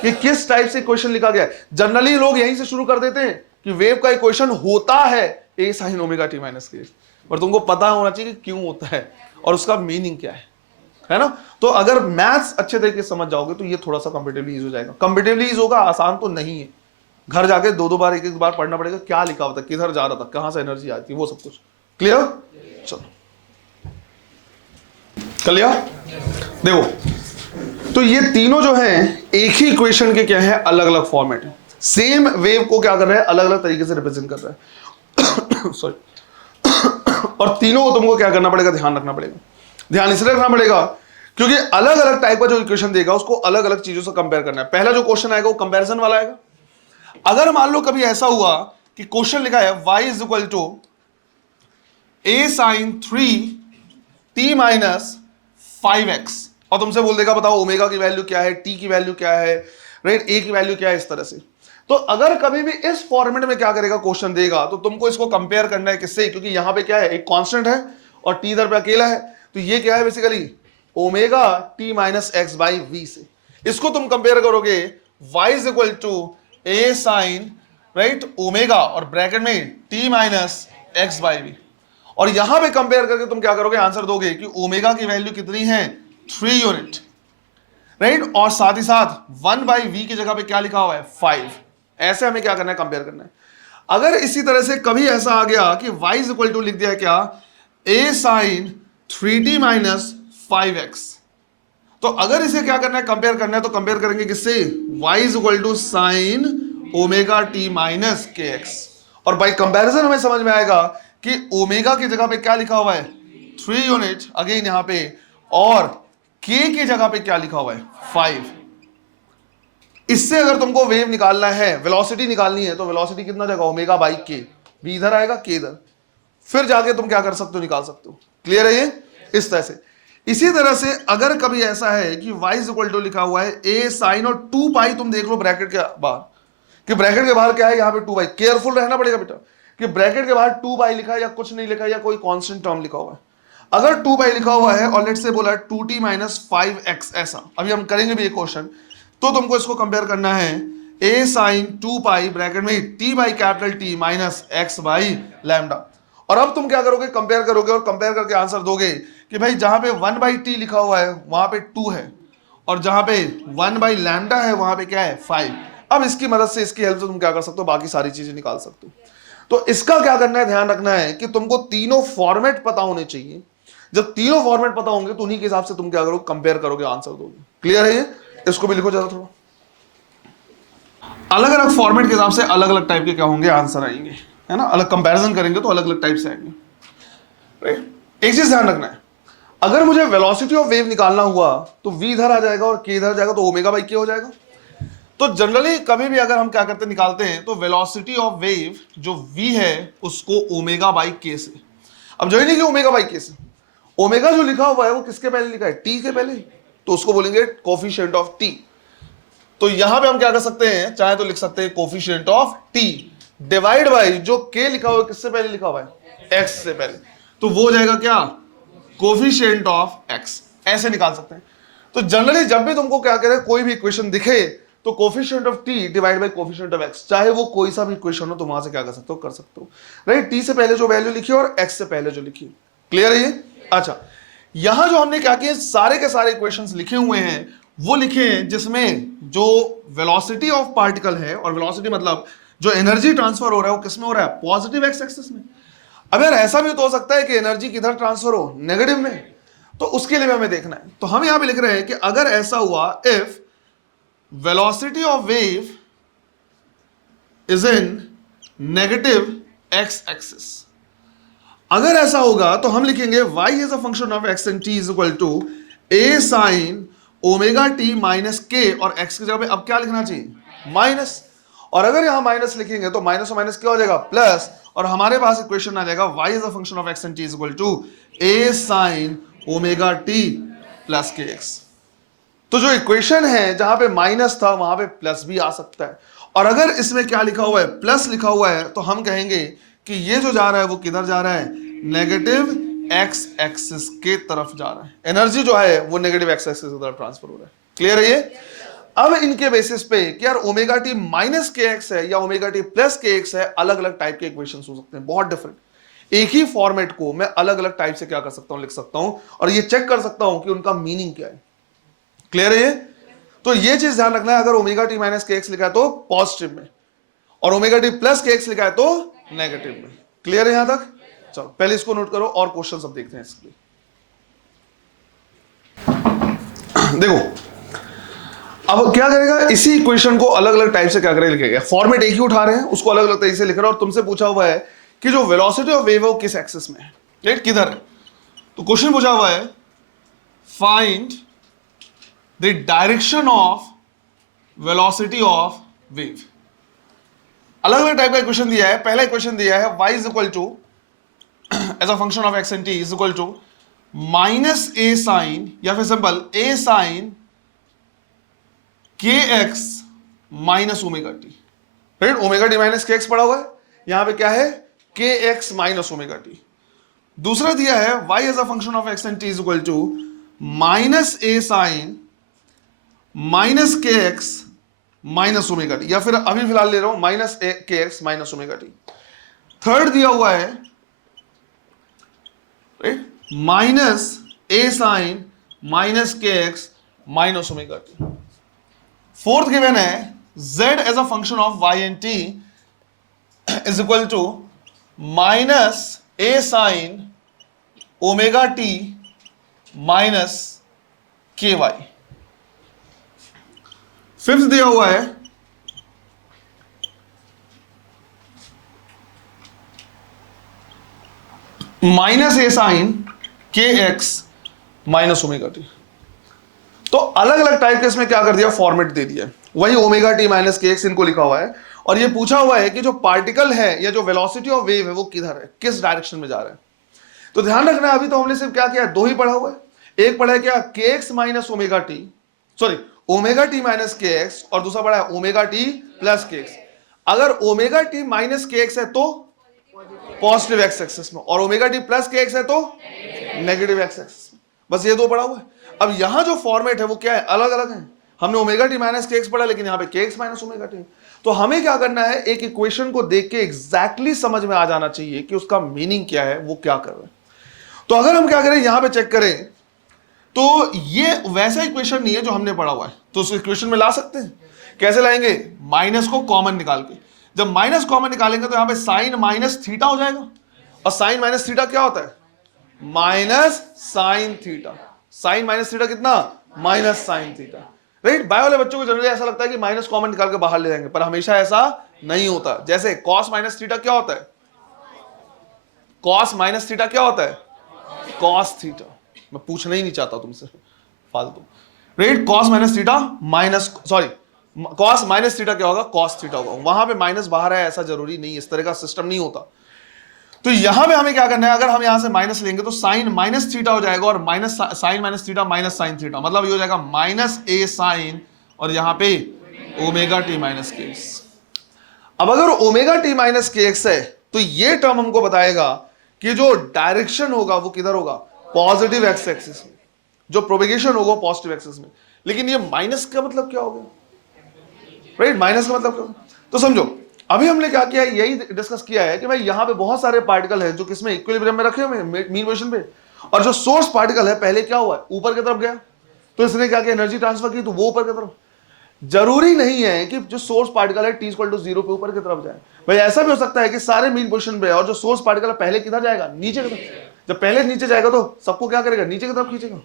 कि किस टाइप से क्वेश्चन लिखा गया है। जनरली लोग यहीं से शुरू कर देते हैं कि वेव का इक्वेशन होता है a sin omega t minus k, पर तुमको पता होना चाहिए कि क्यों होता है और उसका मीनिंग क्या है ना। तो अगर मैथ्स अच्छे तरीके से समझ जाओगे तो ये थोड़ा सा कंपेटिवली ईज हो जाएगा। कंपेटिवली ईज होगा, आसान तो नहीं है। घर जाके 2-2 बार, 1-1 बार पढ़ना पड़ेगा, क्या लिखा होता है, किधर जा रहा था, कहां से एनर्जी आती है, वो सब कुछ। क्लियर? चलो कर लिया? देखो, तो ये तीनों जो हैं एक ही इक्वेशन के क्या है, अलग अलग फॉर्मेट है। सेम वेव को क्या कर रहे हैं, अलग अलग तरीके से रिप्रेजेंट कर रहे हैं। सॉरी। और तीनों को तुमको क्या करना पड़ेगा, ध्यान रखना पड़ेगा। ध्यान इसलिए रखना पड़ेगा क्योंकि अलग अलग टाइप का जो इक्वेशन देगा उसको अलग अलग चीजों से कंपेयर करना है। पहला जो क्वेश्चन आएगा वो कंपैरिजन वाला आएगा। अगर मान लो कभी ऐसा हुआ कि क्वेश्चन लिखा है y is equal to a sin 3t minus 5x, और तुमसे बोल देगा बताओ ओमेगा की वैल्यू क्या है, t की वैल्यू क्या है, राइट, a की वैल्यू क्या है, इस तरह से। तो अगर कभी भी इस फॉर्मेट में क्या करेगा, क्वेश्चन देगा, तो तुमको इसको कंपेयर करना है किससे, क्योंकि यहां पे क्या है, एक कांस्टेंट है और t इधर पे अकेला है, तो ये क्या है basically omega t minus x by v से। इसको तुम कंपेयर करोगे y is equal to a sine, right, omega और ब्रैकेट में t minus x by v, और यहां पे कंपेयर करके तुम क्या करोगे, आंसर दोगे कि ओमेगा की वैल्यू कितनी है, 3 यूनिट, राइट, और साथ ही साथ 1 बाई वी की जगह पे क्या लिखा हुआ है, 5। ऐसे हमें क्या करना है, कंपेयर करना है। अगर इसी तरह से कभी ऐसा आ गया कि y इज इक्वल टू लिख दिया क्या, a sign 3t minus 5x, तो अगर इसे क्या करना है, कंपेयर करना है, तो कंपेयर करेंगे किससे, y is equal to sine omega T minus k x, और बाई कंपैरिजन हमें समझ में आएगा कि ओमेगा की जगह पे क्या लिखा हुआ है, 3 यूनिट अगेन यहां पे, और k की जगह पे क्या लिखा हुआ है, 5। इससे अगर तुमको वेव निकालना है, वेलोसिटी निकालनी है, तो वेलोसिटी कितना जाएगा, ओमेगा बाई के, v इधर आएगा, k इधर, फिर जाके तुम क्या कर सकते हो, निकाल सकते हो। क्लियर है ये? इस तरह से। इसी तरह से अगर कभी ऐसा है कि y इज इक्वल टू लिखा हुआ है a साइन, और 2 पाई तुम देख लो ब्रैकेट के बाहर, कि ब्रैकेट के बाहर क्या है, यहां पे 2 पाई, केयरफुल रहना पड़ेगा बेटा कि ब्रैकेट के बाहर 2 पाई लिखा है या कुछ नहीं लिखा है, या कोई कांस्टेंट टर्म लिखा हुआ है। अगर 2 पाई लिखा हुआ है और लेट्स से बोला है 2t माइनस 5x, ऐसा अभी हम करेंगे भी ये क्वेश्चन, तो तुमको इसको कंपेयर करना है a साइन 2 पाई ब्रैकेट में t by capital T minus x by lambda, और अब तुम क्या करोगे, कंपेयर करोगे, और कंपेयर करके आंसर दोगे कि भाई जहां पे 1 बाई टी लिखा हुआ है वहां पे 2 है, और जहां पे 1 बाई लैम्डा है वहां पे क्या है, 5। अब इसकी मदद से, इसकी हेल्प से तुम क्या कर सकते हो, बाकी सारी चीजें निकाल सकते हो। तो इसका क्या करना है, ध्यान रखना है कि तुमको तीनों फॉर्मेट पता होने चाहिए। जब तीनों फॉर्मेट पता होंगे तो उन्हीं के हिसाब से तुम क्या करोगे, कंपेयर करोगे, आंसर दोगे। क्लियर है ये? इसको भी लिखो जरा थोड़ा। अलग अलग फॉर्मेट के हिसाब से अलग अलग टाइप के क्या होंगे, आंसर आएंगे, है ना, अलग कंपैरिजन करेंगे तो अलग अलग टाइप से आएंगे, राइट। एक चीज ध्यान रखना है, अगर मुझे वेलोसिटी ऑफ वेव निकालना हुआ तो v इधर आ जाएगा और k इधर जाएगा, तो ओमेगा बाई k हो जाएगा। तो जनरली कभी भी अगर हम क्या करते निकालते हैं, तो वेलोसिटी ऑफ वेव जो v है उसको ओमेगा बाई k से, अब जो ही नहीं कि ओमेगा बाई k से, ओमेगा जो लिखा हुआ है वो किसके पहले लिखा है, t के पहले, तो उसको बोलेंगे कोफिशिएंट ऑफ t। तो यहां पे हम क्या कर सकते हैं, चाहे तो लिख सकते हैं coefficient of t divide by जो k लिखा हुआ है किससे पहले लिखा हुआ है, x से पहले, तो वो हो जाएगा क्या, कोफिशिएंट ऑफ x। ऐसे निकाल सकते हैं। तो जनरली जब भी तुमको क्या करे, कोई भी इक्वेशन दिखे, तो coefficient of t divide by coefficient of x, चाहे वो कोई सा भी इक्वेशन हो, तो वहां से क्या कर सकते हो, कर सकते हो, राइट। t से पहले जो वैल्यू लिखी और x से पहले जो लिखी। क्लियर है ये? अच्छा, यहां जो हमने क्या किया, सारे के सारे इक्वेशंस लिखे हुए हैं, वो लिखे हैं जिसमें जो वेलोसिटी ऑफ पार्टिकल है, और वेलोसिटी मतलब जो एनर्जी ट्रांसफर हो रहा है वो किसमें हो रहा है, पॉजिटिव एक्स एक्सिस में। अब यार ऐसा भी तो हो सकता है कि एनर्जी किधर ट्रांसफर हो, नेगेटिव में, तो उसके लिए भी हमें देखना है। तो हम यहां पे लिख रहे हैं कि अगर ऐसा हुआ, if velocity of wave is in negative x axis, अगर ऐसा होगा तो हम लिखेंगे y is a function of x and t is equal to a sine omega t minus k, और x की जगह पे अब क्या लिखना चाहिए, माइनस, और अगर यहां माइनस लिखेंगे तो माइनस और माइनस क्या हो जाएगा, प्लस, और हमारे पास इक्वेशन आ जाएगा y is a function of x and t is equal to a sine omega t plus k x. तो जो इक्वेशन है जहां पे माइनस था वहां पे प्लस भी आ सकता है, और अगर इसमें क्या लिखा हुआ है, प्लस लिखा हुआ है, तो हम कहेंगे कि ये जो जा रहा है वो किधर जा रहा है, नेगेटिव एक्स एक्सिस के तरफ जा रहा है, एनर्जी जो है वो नेगेटिव एक्स एक्सिस की तरफ ट्रांसफर हो रहा है। क्लियर है ये? अब इनके बेसिस पे कि यार omega T minus k x है या omega T plus k x है, अलग अलग टाइप के इक्वेशंस हो सकते हैं, बहुत डिफरेंट। एक ही फॉर्मेट को मैं अलग अलग टाइप से क्या कर सकता हूं, लिख सकता हूं, और ये चेक कर सकता हूं कि उनका मीनिंग क्या है। क्लियर है ये? तो ये चीज ध्यान रखना है, अगर omega T minus k x लिखा है तो पॉजिटिव में, और omega T plus k x लिखा है तो नेगेटिव में। क्लियर है यहां तक? चलो पहले इसको नोट करो और क्वेश्चन सब देखते हैं इसके लिए। देखो अब क्या करेगा, इसी इक्वेशन को अलग अलग टाइप से क्या करेगा, लिखेगा। फॉर्मेट एक ही उठा रहे हैं, उसको अलग अलग तरीके से लिख रहा है, और तुमसे पूछा हुआ है कि जो वेलोसिटी ऑफ वेव है वो किस एक्सिस में है, राइट, किधर है। तो क्वेश्चन पूछा हुआ है find the direction of velocity of wave. अलग अलग टाइप का इक्वेशन दिया है। पहला इक्वेशन दिया है y is equal to as a function of x and t is equal to minus a sine, या फिर simple a sine kx minus omega T, right. Omega T minus kx पड़ा हुआ है, यहां पे क्या है kx माइनस ओमेगा टी। दूसरा दिया है y as a function of x and t is equal to minus a sine minus kx minus omega T, या फिर अभी फिलहाल ले रहा हूं minus kx minus omega T. Third दिया हुआ है minus a sine minus kx minus omega T. Fourth given है z as a function of y and t is equal to minus a sine omega t minus ky। Fifth दिया हुआ है minus ए sign के x minus omega T. तो अलग अलग type के इसमें क्या कर दिया, फॉर्मेट दे दिया। वही omega T minus k x इनको लिखा हुआ है, और ये पूछा हुआ है कि जो पार्टिकल है या जो वेलोसिटी ऑफ वेव है वो किधर है, किस डायरेक्शन में जा रहा है। तो ध्यान रखना, अभी तो हमने सिर्फ क्या किया, दो ही पढ़ा हुआ है। एक पढ़ा है क्या के x minus omega T, sorry omega T minus k x, और दूसरा पढ़ा है omega T plus k x. अगर omega T minus k x है तो पॉजिटिव एक्स एक्सिस में, और omega T plus k x है तो नेगेटिव एक्स एक्सिस में। बस ये दो पढ़ा हुआ है। अब यहां जो फॉर्मेट है वो क्या है, अलग अलग है। हमने omega T minus k x पढ़ा, लेकिन यहां पे के एक्स माइनस ओमेगा टी। तो हमें क्या करना है, एक इक्वेशन को देख के एग्जैक्टली समझ में आ जाना चाहिए कि उसका मीनिंग क्या है, वो क्या कर रहे हैं। तो अगर हम क्या करें, यहां पे चेक करें, तो ये वैसा इक्वेशन नहीं है जो हमने पढ़ा हुआ है। तो उस इक्वेशन में ला सकते हैं, कैसे लाएंगे, माइनस को कॉमन निकाल के। जब माइनस कॉमन निकालेंगे तो यहां पे साइन माइनस थीटा हो जाएगा, और साइन माइनस थीटा क्या होता है, minus sine theta. Sine minus theta कितना, minus sine theta, right. Bio वाले बच्चों को जनरली ऐसा लगता है कि माइनस कॉमन निकाल के बाहर ले जाएंगे, पर हमेशा ऐसा नहीं होता। जैसे कॉस माइनस थीटा क्या होता है, कॉस माइनस थीटा क्या होता है, कॉस थीटा। मैं पूछना ही नहीं चाहता तुमसे फालतू, right. Cos minus theta minus, sorry cos minus theta क्या होगा, कॉस थीटा होगा। वहां पे माइनस बाहर है ऐसा जरूरी नहीं, इस तरह का सिस्टम नहीं होता। तो यहां पे हमें क्या करना है, अगर हम यहां से माइनस लेंगे तो साइन माइनस थीटा हो जाएगा, और minus sine minus theta minus sine theta, मतलब ये हो जाएगा माइनस ए साइन, और यहां पे omega T minus k x. अब अगर omega T minus k x है तो ये टर्म हमको बताएगा कि जो डायरेक्शन होगा वो किधर होगा, पॉजिटिव एक्स एक्सिस में। जो प्रोपेगेशन होगा पॉजिटिव एक्सिस में। लेकिन ये माइनस का मतलब क्या होगा, राइट, माइनस का मतलब क्या होगा। तो समझो, अभी हमने क्या किया है, यही डिस्कस किया है कि भाई यहां पे बहुत सारे पार्टिकल हैं जो किसमें, इक्विलिब्रियम में रखे हुए हैं, मीन पोजीशन पे। और जो सोर्स पार्टिकल है पहले क्या हुआ है, ऊपर की तरफ गया, तो इसने क्या किया, एनर्जी ट्रांसफर की, तो वो ऊपर की तरफ। जरूरी नहीं है कि जो सोर्स पार्टिकल है T=0 पे ऊपर की तरफ जाए। भाई ऐसा भी हो सकता है कि सारे मीन पोजीशन पे और जो सोर्स पार्टिकल है पहले किधर जाएगा, नीचे की तरफ। जब पहले नीचे जाएगा तो सबको क्या करेगा, नीचे की तरफ खींचेगा।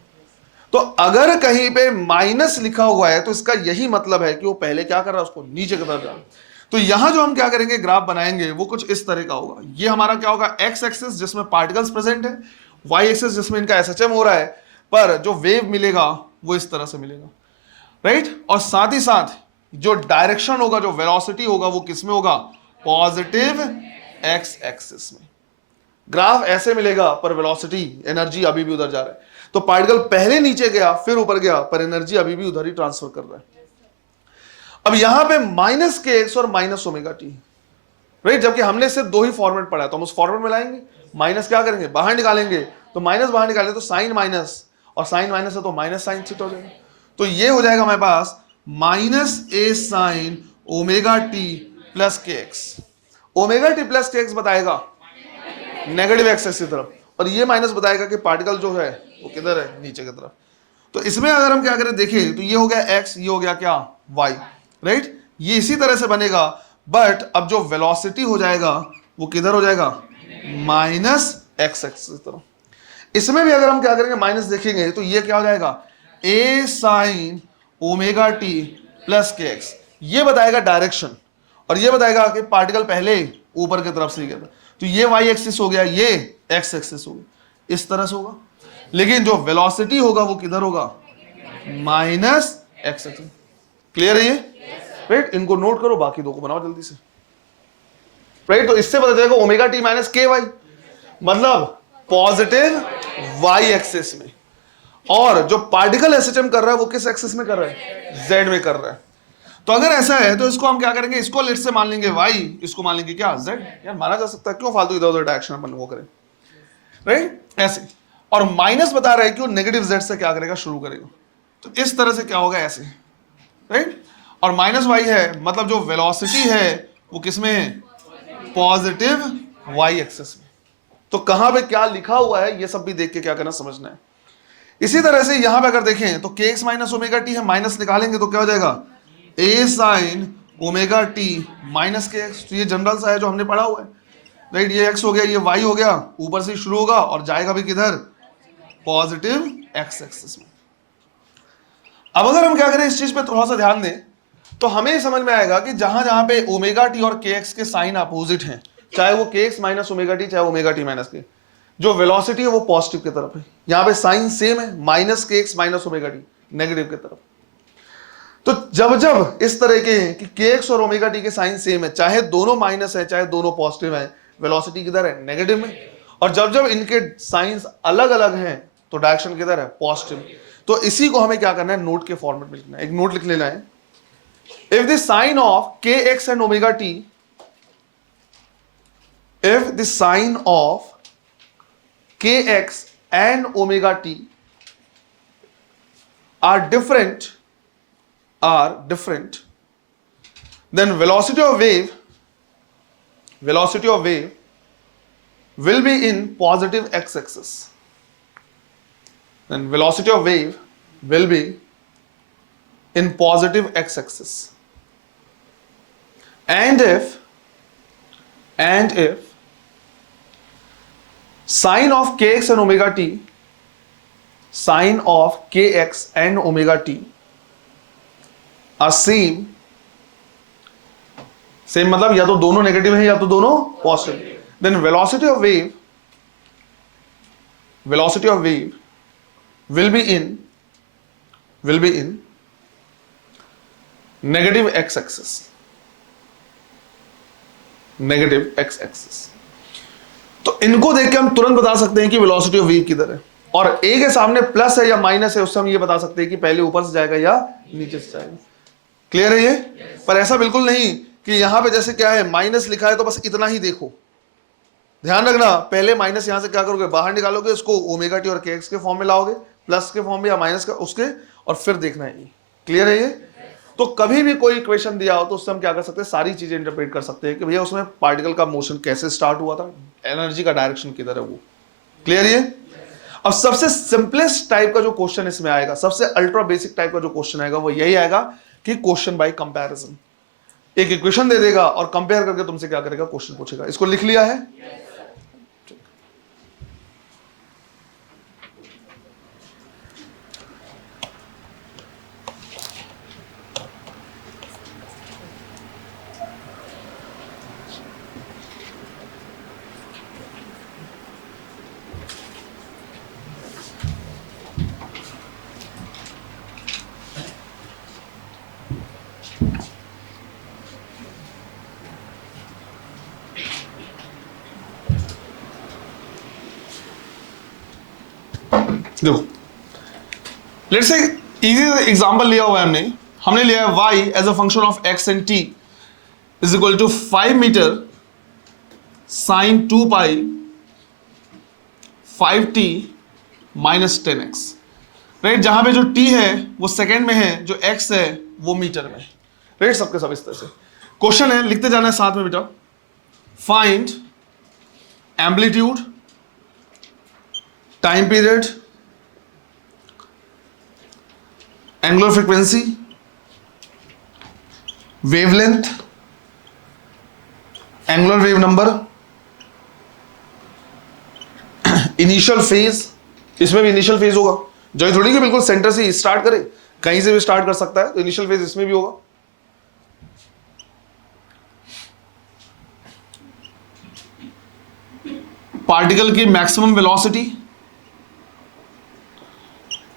तो अगर कहीं पे माइनस लिखा हुआ है तो इसका यही मतलब है कि वो पहले क्या कर रहा है, उसको नीचे की तरफ जा रहा है। तो यहां जो हम क्या करेंगे, ग्राफ बनाएंगे वो कुछ इस तरह का होगा। ये हमारा क्या होगा, एक्स एक्सिस जिसमें पार्टिकल्स प्रेजेंट है, वाई एक्सिस जिसमें इनका एसएचएम हो रहा है, पर जो वेव मिलेगा वो इस तरह से मिलेगा, राइट। और साथ ही साथ जो डायरेक्शन होगा, जो वेलोसिटी होगा, वो किस में होगा, पॉजिटिव एक्स एक्सिस में। ग्राफ ऐसे मिलेगा, पर वेलोसिटी, एनर्जी अभी भी उधर जा रहा है। तो पार्टिकल पहले नीचे गया फिर ऊपर गया, पर एनर्जी अभी भी उधर ही ट्रांसफर कर रहा है। अब यहां पे माइनस के एक्स और माइनस ओमेगा टी, राइट, जबकि हमने सिर्फ दो ही फॉर्मेट पढ़ा है, तो हम उस फॉर्मेट में लाएंगे। माइनस क्या करेंगे, बाहर निकालेंगे, तो माइनस बाहर निकालेंगे तो साइन माइनस, और साइन माइनस है तो माइनस साइन थीटा हो जाएगा। तो ये हो जाएगा हमारे पास माइनस ए sine omega T plus k x. Omega T plus k x बताएगा नेगेटिव एक्सिस की तरफ, और ये माइनस बताएगा कि पार्टिकल जो है वो किधर है, नीचे की तरफ। तो इसमें अगर हम क्या करें, देखें तो ये हो गया x, ये हो गया क्या, y, राइट। ये इसी तरह से बनेगा, बट अब जो वेलोसिटी हो जाएगा वो किधर हो जाएगा, माइनस एक्स एक्सिस की तरफ। इसमें भी अगर हम क्या करेंगे माइनस देखेंगे तो ये क्या हो जाएगा, a sin omega T plus k x, ये बताएगा डायरेक्शन और ये बताएगा कि पार्टिकल पहले ऊपर की तरफ से गया था, तो ये y एक्सिस हो गया, ये x एक्सिस हो गया, इस तरह से होगा। लेकिन जो वेलोसिटी होगा वो किधर होगा, माइनस x एक्सिस। क्लियर है ये? राइट, इनको नोट करो, बाकी दो को बनाओ जल्दी से। राइट, तो इससे पता चलेगा ओमेगा टी माइनस के वाई, मतलब पॉजिटिव y एक्सिस में, और जो पार्टिकल एसएचएम कर रहा है वो किस एक्सिस में कर रहा है, z में कर रहा है। तो अगर ऐसा है तो इसको हम क्या करेंगे, इसको लेट से मान लेंगे y, इसको मान लेंगे क्या, z। यार माना जा सकता है, क्यों फालतू इधर उधर डायरेक्शन अपन वो करें, राइट, ऐसे। और माइनस बता रहा है कि वो नेगेटिव z से क्या करेगा, शुरू करेगा, तो इस तरह से क्या होगा, ऐसे, राइट। और माइनस y है, मतलब जो वेलोसिटी है वो किसमें है, पॉजिटिव y एक्सिस में। तो कहां पे क्या लिखा हुआ है ये सब भी देख के क्या करना, समझना है। इसी तरह से यहां पे अगर देखें तो kx माइनस ओमेगा टी है, माइनस निकालेंगे तो क्या हो जाएगा, a sine omega T minus k x. तो ये जनरल सा है जो हमने पढ़ा हुआ है, राइट। ये x हो गया, ये y हो गया, ऊपर से शुरू होगा और जाएगा भी किधर, पॉजिटिव x एक्सिस में। अब अगर हम क्या करें, इस चीज पे थोड़ा सा ध्यान दें तो हमें समझ में आएगा कि जहां जहां पे ओमेगा टी और kx के साइन अपोजिट हैं, चाहे वो kx माइनस ओमेगा टी, चाहे ओमेगा टी माइनस के, जो वेलोसिटी है वो पॉजिटिव की तरफ है। यहां पे साइन सेम है, minus kx minus omega T, negative की तरफ। तो जब जब इस तरह के कि kx और ओमेगा टी के साइन सेम है, चाहे दोनों माइनस है चाहे दोनों पॉजिटिव है, वेलोसिटी किधर है, नेगेटिव में। और जब जब इनके साइंस अलग अलग हैं तो डायरेक्शन किधर है, पॉजिटिव। तो इसी को हमें क्या करना है, नोट के फॉर्मेट में लिखना है। एक नोट लिख लेना है, if the sine of kx and omega t, if the sine of kx and omega t are different, then velocity of wave will be in positive x axis. Then velocity of wave will be in positive x axis. And if sine of kx and omega t, sine of kx and omega t are same मतलब या तो दोनों negative है या तो दोनों positive, then velocity of wave will be in negative x axis. तो इनको देख के हम तुरंत बता सकते हैं कि वेलोसिटी ऑफ वेव किधर है, और a के सामने प्लस है या माइनस है उससे हम ये बता सकते हैं कि पहले ऊपर से जाएगा या नीचे से जाएगा। क्लियर है ये? पर ऐसा बिल्कुल नहीं कि यहां पे जैसे क्या है, माइनस लिखा है तो बस इतना ही देखो। ध्यान रखना, पहले माइनस यहां से क्या करोगे, बाहर निकालोगे, उसको ओमेगा टी और के एक्स के फॉर्म में लाओगे, प्लस के फॉर्म में या माइनस का उसके, और फिर देखना है। क्लियर है ये? तो कभी भी कोई इक्वेशन दिया हो तो उससे हम क्या कर सकते हैं, सारी चीजें इंटरप्रेट कर सकते हैं कि भैया उसमें पार्टिकल का मोशन कैसे स्टार्ट हुआ था, एनर्जी का डायरेक्शन किधर है वो। क्लियर ये? अब सबसे सिंपलेस्ट टाइप का जो क्वेश्चन इसमें आएगा, सबसे अल्ट्रा बेसिक टाइप का जो क्वेश्चन आएगा वो यही आएगा कि क्वेश्चन बाय कंपैरिजन। एक इक्वेशन दे देगा और कंपेयर करके तुमसे क्या करेगा, क्वेश्चन पूछेगा। इसको लिख लिया है? देखो, लेट्स से इजी एग्जांपल लिया हुआ है हमने लिया है y as a function of x and t is equal to 5 metre sine 2 pi 5t minus 10x। Right, जहां पे जो t है वो सेकेंड में है, जो x है वो मीटर में। राइट, सबके सब इस तरह से क्वेश्चन है, लिखते जाना है साथ में बेटा। Find amplitude, time period, angular frequency, wavelength, angular wave number, initial phase इसमें भी इनिशियल फेज होगा, जो थोड़ी कि बिल्कुल सेंटर से स्टार्ट करे, कहीं से भी स्टार्ट कर सकता है, तो इनिशियल फेज इसमें भी होगा। पार्टिकल की maximum velocity,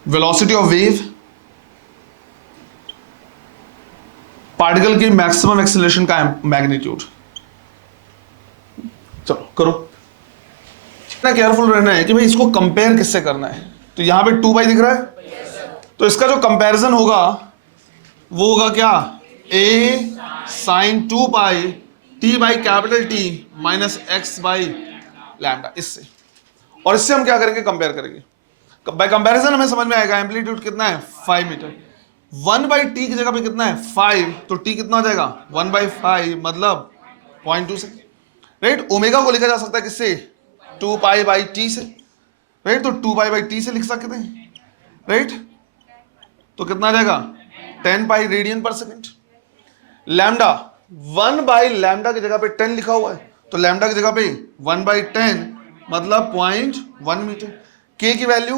velocity of wave, particle की मैक्सिमम एक्सेलरेशन का मैग्नीट्यूड। चलो करो, इतना केयरफुल रहना है कि भाई इसको कंपेयर किससे करना है। तो यहां पे 2 पाई दिख रहा है, तो इसका जो कंपैरिजन होगा वो होगा क्या, a sine 2 pi t by capital T minus x by lambda, इससे। और इससे हम क्या करेंगे, कंपेयर करेंगे। बाय कंपैरिजन हमें समझ में आएगा एम्पलीट्यूड कितना है 5 मीटर, 1 बाई टी की जगह पे कितना है 5, तो t कितना हो जाएगा 1 बाई 5 मतलब 0.2 से, राइट। ओमेगा को लिखा जा सकता है किससे, 2 पाई बाई टी से, राइट। तो 2 पाई बाई टी से लिख सकते हैं, राइट। तो कितना आ जाएगा 10 पाई रेडियन पर सेकेंड। लैम्डा 1 बाई लैम्डा की जगह पे 10 लिखा हुआ है, तो लैम्डा की जगह पे 1 बाई 10 मतलब 0.1 मीटर। के की वैल्यू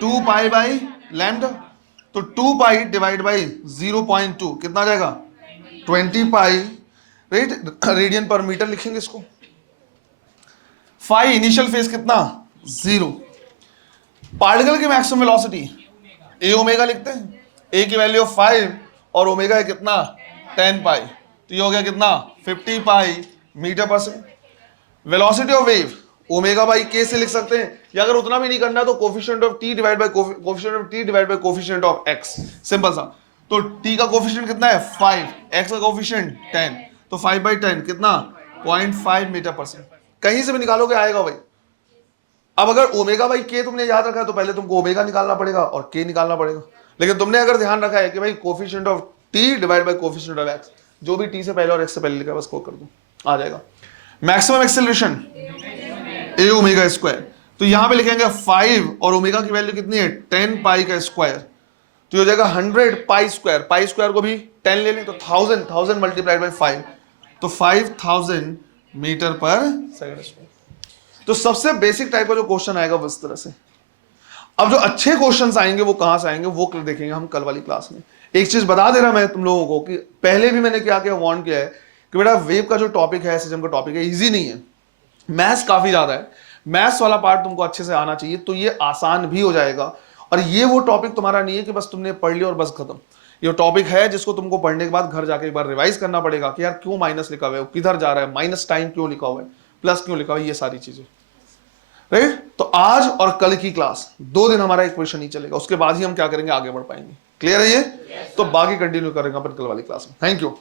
2 पाई बाई लैम्डा, तो 2 पाई डिवाइड बाई 0.2 कितना आ जाएगा 20 पाई, राइट, रेडियन पर मीटर लिखेंगे इसको। 5 इनिशियल फेज कितना 0। पार्टिकल की मैक्सिमम वेलोसिटी ए ओमेगा लिखते हैं, ए की वैल्यू 5 और ओमेगा है कितना 10 पाई, तो ये हो गया कितना 50 पाई मीटर पर second. Velocity of wave omega by के से लिख सकते हैं, या अगर उतना भी नहीं करना तो coefficient of T divide by coefficient of T divide by coefficient of x, simple सा। तो टी का कोफिशिएंट कितना है 5, एक्स का कोफिशिएंट 10, तो 5 बाई 10 कितना 0.5 मीटर पर सेकंड। कहीं से भी निकालोगे आएगा भाई। अब अगर ओमेगा बाई के तुमने याद रखा है तो पहले तुमको ओमेगा निकालना पड़ेगा और के निकालना पड़ेगा, लेकिन तुमने अगर ध्यान रखा है कि भाई coefficient of T divide by coefficient of x, जो भी टी से पहले और एक्स से पहले लिखा है बस को कर दो, आ जाएगा। मैक्सिमम एक्सेलरेशन ए ओमेगा स्क्वायर, तो यहां पे लिखेंगे 5 और ओमेगा की वैल्यू कितनी है 10 पाई का स्क्वायर, तो हो जाएगा 100 पाई स्क्वायर, पाई स्क्वायर को भी 10 ले लें तो 1000 मल्टीप्लाइड बाय 5, तो 5000 मीटर पर सेकंड स्क्वायर। तो सबसे बेसिक टाइप का जो क्वेश्चन आएगा वो इस तरह से। अब जो अच्छे क्वेश्चंस आएंगे वो कहां से आएंगे वो देखेंगे हम कल वाली क्लास में। एक चीज बता दे रहा मैं तुम लोगों को कि पहले भी मैंने क्या क्या वार्न किया है कि बेटा वेव का जो टॉपिक है, सिस्टम का टॉपिक है, इजी नहीं है, मैथ्स काफी ज्यादा है, मैथ्स वाला पार्ट तुमको अच्छे से आना चाहिए, तो ये आसान भी हो जाएगा। और ये वो टॉपिक तुम्हारा नहीं है कि बस तुमने पढ़ लिया और बस खत्म, ये टॉपिक है जिसको तुमको पढ़ने के बाद घर जाके एक बार रिवाइज करना पड़ेगा कि यार क्यों माइनस लिखा हुआ है, किधर जा रहा है, माइनस टाइम क्यों लिखा हुआ है, प्लस क्यों लिखा हुआ है, ये सारी चीजें, राइट। तो आज और कल की क्लास 2 दिन हमारा एक क्वेश्चन ही चलेगा, उसके बाद ही हम क्या करेंगे आगे बढ़ पाएंगे। क्लियर है ये? तो बाकी कंटिन्यू करेंगे अपन कल वाली क्लास में। Thank you.